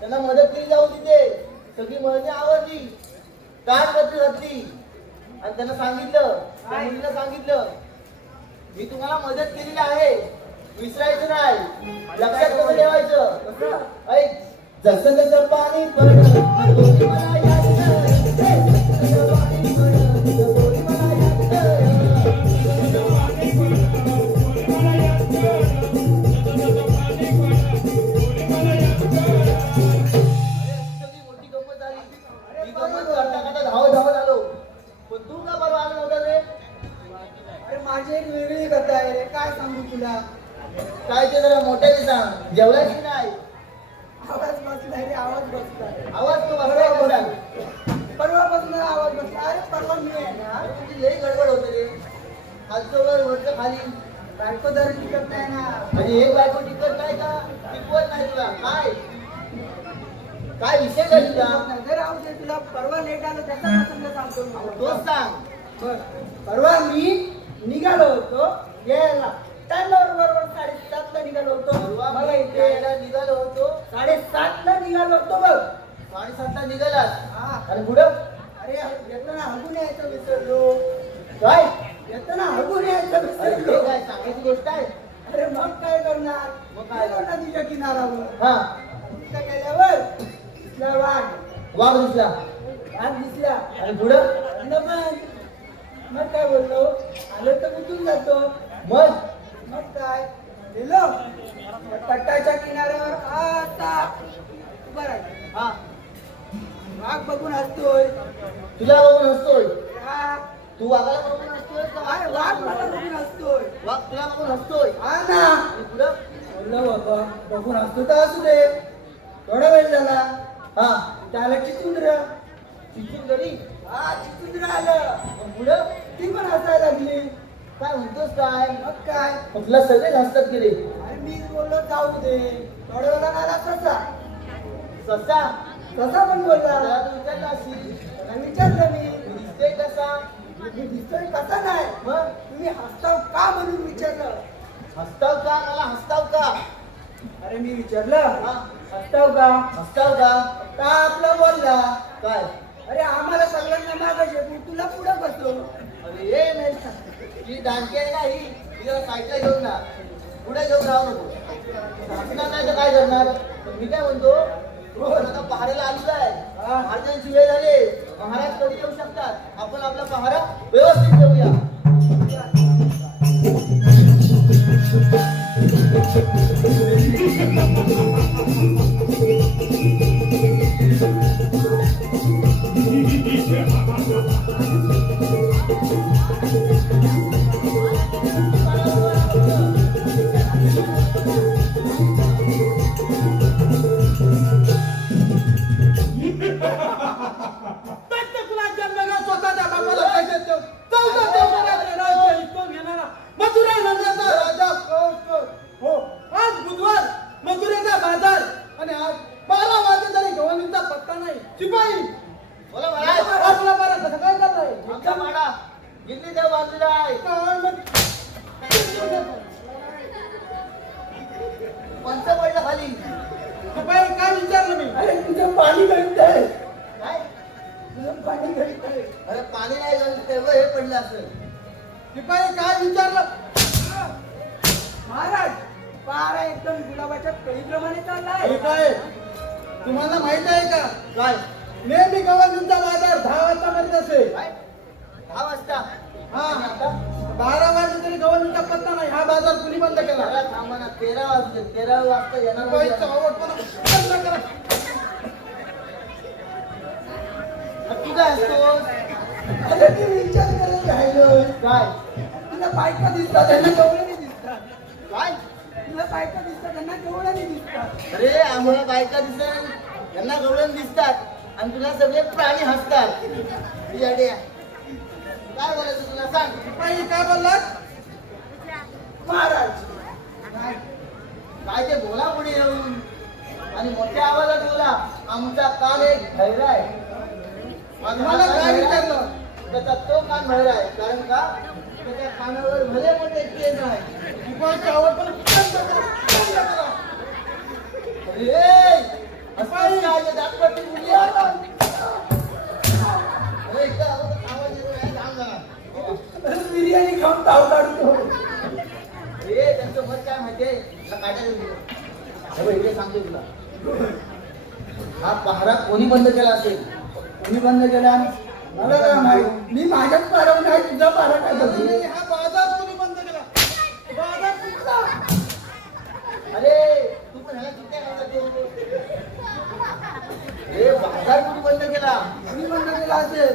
त्यांना मदत केली जाऊ तिथे. सगळी मळणी आवडली, काठपत्री घातली आणि त्यांना सांगितलं, त्या मुलीला सांगितलं मी तुम्हाला मदत केलेली आहे, विसरायचं नाही, लक्षात कसं ठेवायचं. ऐक, जसं जसं पाणी पडलं तोही मला याद कर. जसं पाणी पडलं तोही मला याद कर. सगळी मोठी गंमत झाली. ही गंमत करता करता धावत आलो, पण तू का बरं आला नव्हता रे? अरे माझी एक वेगळी कथा आहे रे, काय सांगू तुला. काय ते जरा मोठ्याने सांग, जेवला की नाही? आवाज बसलाय रे, आवाज बसलाय. आवाज तू बसला कसा? परवापासून आवाज बसला. अरे परवा मी आहे ना, अरे तुझी लई गडबड होते रे, खालचं वर वरचं खाली. बायको दर टिकत नाही ना. म्हणजे एक बायको टिकत नाही का? टिकवत नाही तुला काय? काय विषय काय तुझा? जर राहू दे, तुला परवा लेट आलं त्याचा प्रसंग सांगतो मी. तोच सांग. बरं. परवा मी निघालो होतो यायला, टाइमवर बरोबर 7:30ला निघालो होतो. परवा मला मी इथे यायला निघालो होतो, 7:30ला निघालो होतो बघ. 7:30ला निघालास हा. आणि पुढं अरे येताना हगून यायचं विसरलो. काय? येताना हगून यायचं अरे विसरलो. हे काय सांगायची गोष्ट आहे? अरे मग काय करणार, मग काय? गेलो नदीच्या किनारावर. हा, तिथं गेल्यावर दिसला वाघ. वाघ दिसला वाघ दिसला आणि पुढं म्हणलं मग काय बोललो, आलं तर उठून जातो. मग मग काय गेलो तटाच्या किनाऱ्यावर आता उभा राहिलो. हा, वाघ बघून हसतोय. तुला बघून हसतोय? हा. तू वाघाला बघून हसतोय का अरे वाघ मला बघून हसतोय. वाघ तुला बघून हसतोय? हा ना. आणि पुढं बोललो बाबा बघून हसतो तर असू दे. थोडा वेळ झाला, हा, त्याला चिचुंद्र. तिथून घरी हा चिचुंद्र आलं. मग पुढं ती पण हसायला लागली. काय म्हणतोस काय? मग काय, मग तुला सगळेच हसतात की रे? अरे मी बोललो जाऊ दे. थोड्या वेळाला आला ससा. ससा ससा पण बोलला. त्याला तू विचारला असेल, त्याला विचारलं मी, तू दिसतोय कसा? मी दिसतोय कसा नाही, मग तुम्ही हसताव का म्हणून विचारलं. हसताव का? मला हसताव का? अरे मी विचारलं हा, हसताव का, हसताव का? का आपला बोलला. काय? अरे आम्हाला सगळ्यांना मागं शेकू, तुला पुढं बसतो. अरे ये नाही, ही दांडकी आहे ना ही, तिला साईडला घेऊन ना, पुढे घेऊन राहू नको. हसणार नाही तर काय करणार? पण मी काय म्हणतो, आपण आता पहाराला आलेलो आहे. महाराजांची वेळ झाली, महाराज कधी येऊ शकतात. आपण आपला पहारा व्यवस्थित ठेवूया. तुला जन्मगा स्वतःच्या बापाला पैसे देऊ. चौदा देवतांचे राज्य हिसकावून घेणारा मथुरा नगराचा राजा कौशल. हो, आज बुधवार, मथुरेचा बाजार आणि आज 12 वाजले तरी गव्हाणीचा पत्ता नाही. शिपाई बोला महाराज, आपला बारा कसं काय करताय? आमचा माडा गिल्ली देव बाजूला आहे. पंच पडलं खाली. शिपाई काय विचारलं मी? अरे तुझं पाणी गळतंय, काय? तुझं पाणी गळतंय. अरे पाणी नाही गळलं तेव्हा हे पडलं असेल. शिपाई काय विचारलं? महाराज पारा एकदम गुलाबाच्या कळीप्रमाणे हे चाललाय. काय तुम्हाला माहित आहे का? काय? नेहमी गव्हाणीचा बाजार 10 वाजता भरत असे. काय? 10 वाजता? हा, आणि आता? 12 वाजले तरी गव्हाणीचा पत्ता नाही. हा बाजार कुणी बंद केला? जरा थांबा ना, 13 वाजले. 13 वाजता येणार शिपाईचा नाही. आवडपणा बंद करा. तू काय असतो? अरे तू विचार कर विचारून राहिलोय. काय तुला बायका दिसतात त्यांना गवळणी दिसतात. काय तुला बायका दिसतात त्यांना गवळणी दिसतात. अरे आम्हाला बायका दिसतात त्यांना गवळण दिसतात आणि तुला सगळे प्राणी हसतात. येड्या. काय बोलायचं तुला सांग. शिपाई काय बोललात? महाराज काय ते बोला पुढे येऊन आणि मोठ्या आवाजात बोला. आमचा कान एक भैरा आहे. मला काय विचारलं? त्याचा तो कान भैरा आहे कारण का त्याच्या कानावर भले मोठे केस आहे. शिपाईच्या आवाज पण बंद करा, बंद करा. अरे असं काय ते दातपट्टी मुली आहे. अरे इथं आवाज येतो आहे. थांब जरा. अरे बिर्याणी खाऊन ताव काढतो. हे त्यांचं मत काय माहितीये का काढायला दिलं. हे बघ, इकडे सांगतो तुला. हा पहारा कोणी बंद केला असेल. कोणी बंद केला? मला काय माहित. मी माझ्याच पारावर नाही, तुझा पारा काय बघू. हा बाजार कोणी बंद केला? बाजार कुठला? अरे तू पण ह्याला चिंता करतो. हे बाजार कोणी बंद केला. कोणी बंद केला असेल?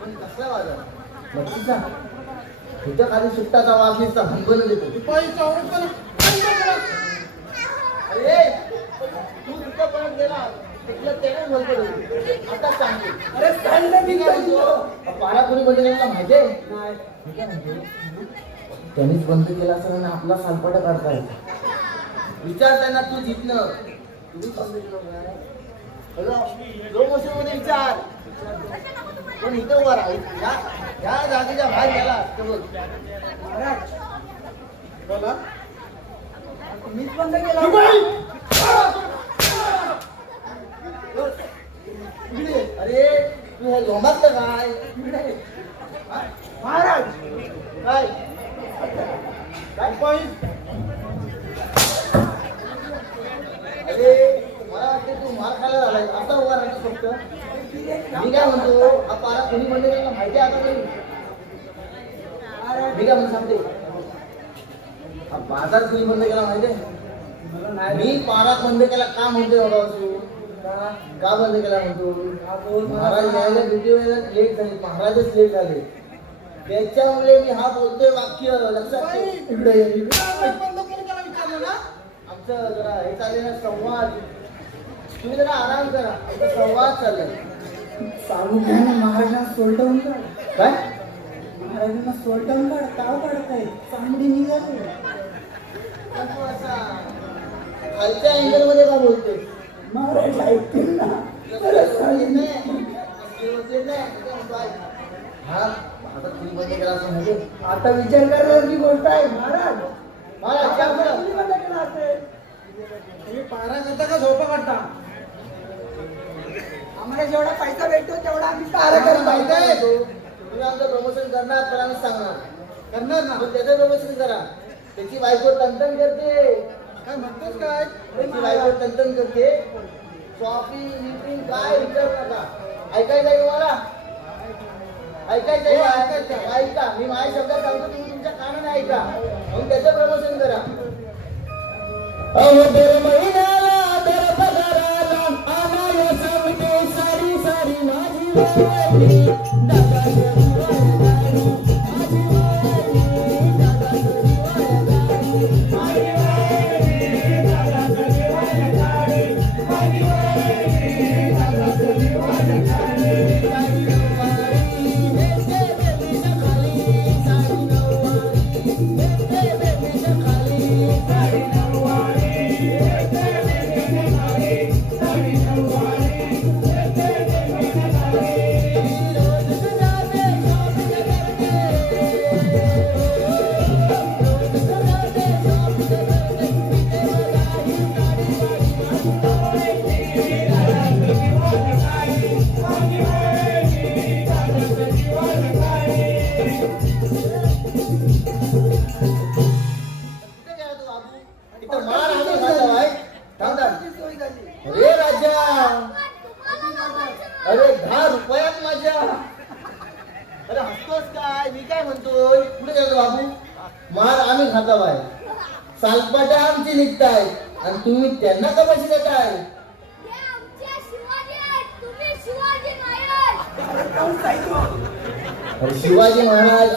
पण कसला बाजार नक्कीचा इथं खाली सुट्टाचा वास दिसता हंबल देतो. शिपाईचा आवाज पण बंद केला. अरे तू तिथं परत गेला तिथलं त्याने बोलतो. आता सांगतो. अरे सांगलं मी काय तुला? पारा कोणी बंद केला माहितीये. नाही. मी काय म्हणतो, त्यांनीच बंद केला असं ना आपला सालपाटा काढता येतो. विचार त्यांना तू जिंकणं तुम्ही बंद केलं काय. लो मोशन मध्ये विचार. पण इथं उभा राहा. या जागेच्या बाहेर गेला तर बघ. महाराज बोला. मीच बंद केला. अरे तू हे लोंबातलं काय. महाराज काय काय अरे मला वाटतं तू मार खायला झालाय. आता उभा राहतो फक्त. मी काय म्हणतो हा पारा कोणी बंद केला माहिती आहे आता तरी. मी काय म्हणतो सांगते. हा बाजार कोणी बंद केला माहिती आहे. मी पारा बंद केला का म्हणतोय बाबा तू. का बंद केला म्हणतो. महाराज यायला ड्युटी वेळेला लेट झाली. महाराजच लेट झाले त्याच्यामुळे मी हा बोलतोय वाक्य लक्षात ठेव. इकडे ये. बंद कोणी केला विचारलं ना? आमचं जरा हे चालले ना संवाद. तुम्ही जरा आराम करा. आमचा संवाद चाललाय. सांगू घ्या ना महाराजांना सोलटवून काढ. काय महाराजांना सोलटवून काढ. ताव काढत आहे. चांगली निघाली. तू असा खालच्या अँगल मध्ये का बोलतोय. महाराज ऐकतील ना. हा आता तुम्ही बंद केला असं म्हणजे आता विचार करण्याची गोष्ट आहे महाराज. महाराज काय बोला. कोणी बंद केला असेल? तुम्ही पारा करता का झोपा काढता? आम्हाला जेवढा पैसा भेटतो तेवढा आम्ही कार्य माहिती करतो. आहे तुम्ही आमचं प्रमोशन करणार तर आम्ही सांगणार. करणार ना. पण त्याचं प्रमोशन करा. त्याची बायको टंटन करते. काय म्हणतोस काय? त्याची बायको टंटन करते. शॉपिंग मीटिंग काय विचारू नका. ऐकायचं आहे तुम्हाला. ऐकायचं आहे. ऐका मी माझ्या शब्दात सांगतो तुम्ही तुमच्या कानाने ऐका. मग त्याचं प्रमोशन करा. दर महिन्याला दर पगाराला आम्हाला सांगते सारी सारी माझी वाली. दादा माझी वाली. दादा इथं मार आम्ही खातो आहे. थांब थांब. सोय झाली. अरे राजा अरे 10 रुपयात माझ्या. अरे हसतोस काय. मी काय म्हणतोय पुढे जातो बाबू. मार आम्ही खातो आहे. सालपाट्या आमची निघताय आणि तुम्ही त्यांना का पैसे देताय. हे आमचे शिवाजी आहेत, तुम्ही शिवाजी नाही आहेत. काहून सांगितलं? अरे शिवाजी महाराज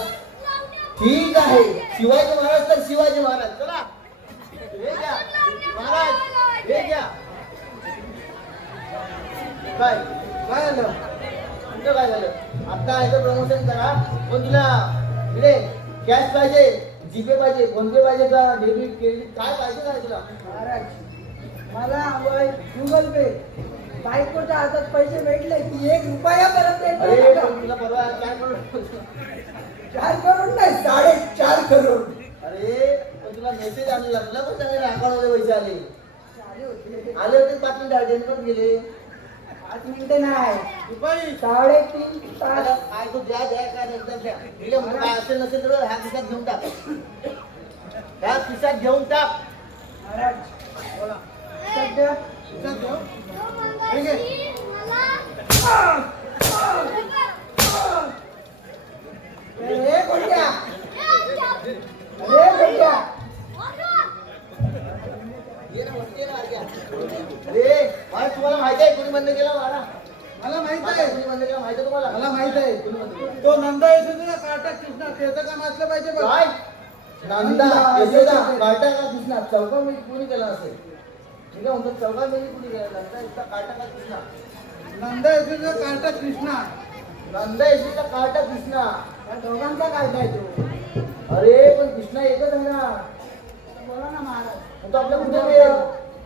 ठीक आहे, शिवाजी महाराज तर शिवाजी महाराज. चला हे घ्या महाराज, हे घ्या. काय काय आलं तुमचं काय झालं? आता याचं प्रमोशन करा. पण तुला इकडे कॅश पाहिजे, जीपे पाहिजे, फोन पे पाहिजे का, डेबिट क्रेडिट काय पाहिजे काय तुला? महाराज मला हवंय गुगल पे. बायकोच्या हातात पैसे भेटले की 1 रुपयापर्यंत अरे येतो. पण तुला परवा काय करू? 4 करोड नाही 4.5 करोड अरे पण तुला मेसेज आलेला, तुला पण सांगितलं अकाउंटमध्ये पैसे आले. आले होते. आले होते 5 मिनिटं अर्जंट पण गेले. 5 मिनिटं नाही रुपाई 3.5 तास. काय तू द्या द्या काय एकदम द्या. दिले म्हणून काय असेल नसेल तर ह्या खिशात घेऊन टाक, ह्या खिशात घेऊन टाक. महाराज सध्या अरे कोणत्या अरे कोणत्या ये ना वरती ये ना अर्ग्या. अरे मला तुम्हाला माहिती आहे कोणी बंद केला? मला माहित मला आहे. कोणी बंद केला माहिती आहे तुम्हाला? मला माहित आहे. कोणी बंद केला? तो नंदा यशोदा काटा कृष्णा त्याचं काम असलं पाहिजे बघ. काय नंदा यशोदा काटा का कृष्णा चौका मी कोणी केला असेल? मी काय म्हणतो चौका मी कोणी केला? नंदा इतका काटा का कृष्णा? नंदा यशोदा काटा कृष्णा नंदा यशोदा काटा कृष्णा. या दोघांचा काढलाय तो. अरे पण कृष्णा एकच आहे ना. बोला ना महाराज. तो आपल्या कुठे मिळेल?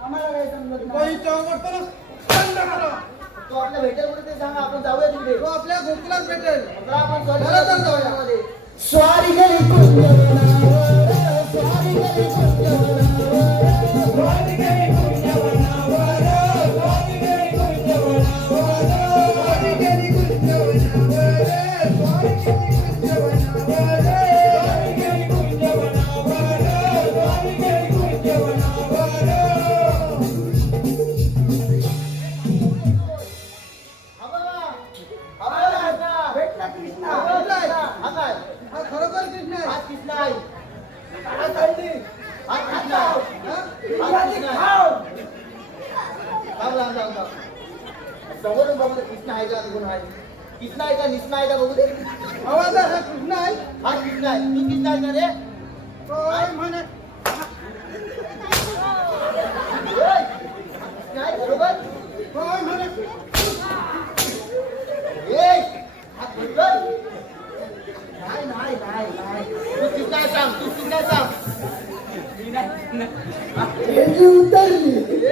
आम्हाला काय समजत बाई नाही. चौकट करा. बंद करा. तो आपल्या भेटेल कुठे ते सांगा, आपण जाऊया तिकडे. तो आपल्या गोकुलात भेटेल. चला आपण चला तर जाऊया. स्वारी गेली कुंजवनावर, स्वारी गेली कुंजवनावर. वादी गेली कुंजवनावर, वादी गेली कुंजवनावर, वादी गेली कुंजवनावर, वादी गेली कुंजवनावर, वादी गेली कुंजवनावर. भेटला कृष्णा. हा काय? हा खरोखर कृष्णा आहे. हा कृष्णा आहे. काय चालली? हा कृष्णा आहे. हा? हा कृष्णा आहे. खाऊ. थांब, थांब, थांब, थांब. समोरून बघू दे कृष्णा आहे का कोण आहे? कृष्णा आहे का निष्णा आहे का बघू दे. आवाज आहे, हा कृष्णा आहे. हा कृष्णा आहे. तू कृष्णा आहे का रे? होय म्हणे. ओय! कृष्णा आहे बरोबर? होय म्हणे. ए! हा बरोबर? नाही, नाही, नाही, नाही. तू कृष्णा आहे सांग, तू कृष्णा आहे सांग. रेल्वे उतरली. ए!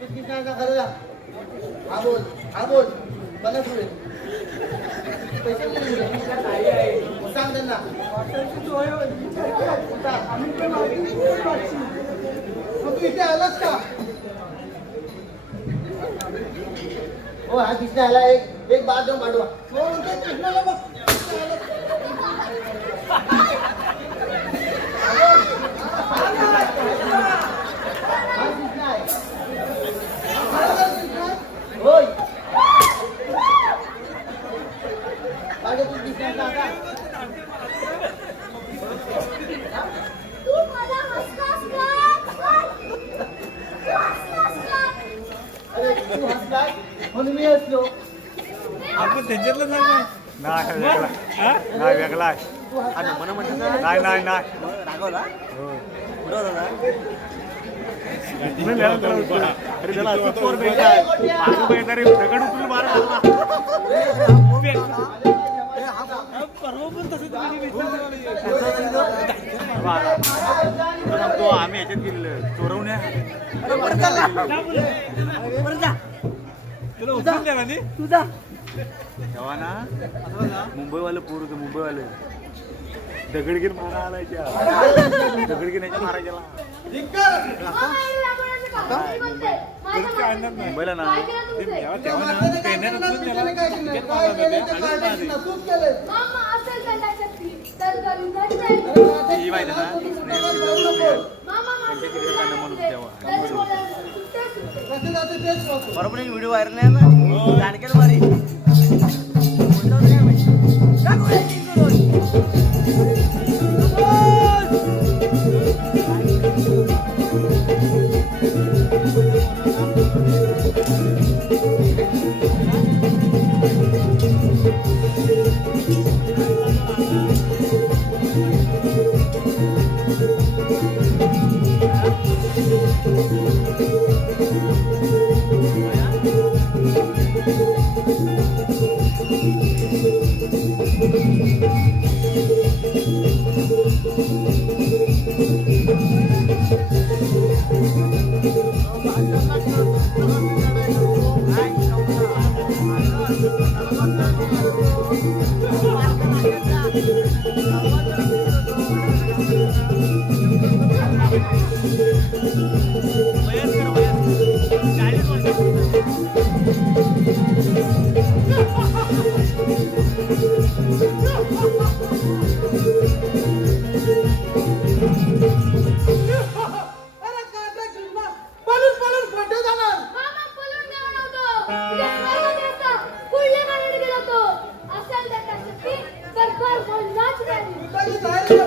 तू कृष्णा आहे का खरं? हा बोल, हा बोल. बघा पुढे. पैसे दिले. सांग त्यांना. आम्ही पण मागितली. मग तू इथे आलास का? हो हा कृष्णा आला. एक बात देऊन पाठवा. हो म्हणतो कृष्णाला बघ. हा कृष्णा आहे. खरोखर कृष्णा आहे. होय. पाठव तू कृष्णाचा आता. तू मला हसलास का? अरे तू हसलाय म्हणून मी हसलो. आपण त्यांच्यातलं नाही वेगळा आहे. नाही नाही नाही रागवला अरे त्याला असं पोर भेटलाय. मागं भेटणारे दगड उचलून मारा लागला. तो आम्ही ह्याच्यात गेलेलो चोरवण्या तुला उचलून द्या ना तुझा तेव्हा ना मुंबईवाले पोर होते. मुंबईवाले दगडगीर मारा आलायच्या दगडगीर मारायच्याला मुंबईला ना तेव्हा ना ट्रेनर उचलून त्याला काय केलं? तिकीट काय मारलं केलं? होते. काय आणि केलं? तूच केलं. मामा असेल त्यांच्या शक्ती तर करून जायचं. ही माहिती ना मामा त्यांच्या तिकडे काय नमन होतं तेव्हा. कसं जातं तेच बघ. बरोबर व्हिडिओ व्हायरल आहे ना. जाणकार मारी. अरे काढला कृष्णा पळून पळून कोठे जाणार मामा पळून गेला नव्हतो. त्या स्वर्गात रस्ता पुढल्या गाडीत गेला तो. असेल त्याच्या शक्ती तर फार बोलणाच नाही. उठायची तयारी कर.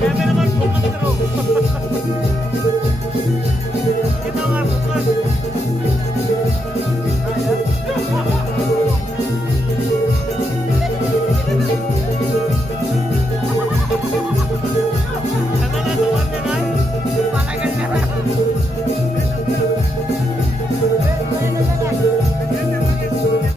कैमरामैन फोकस करो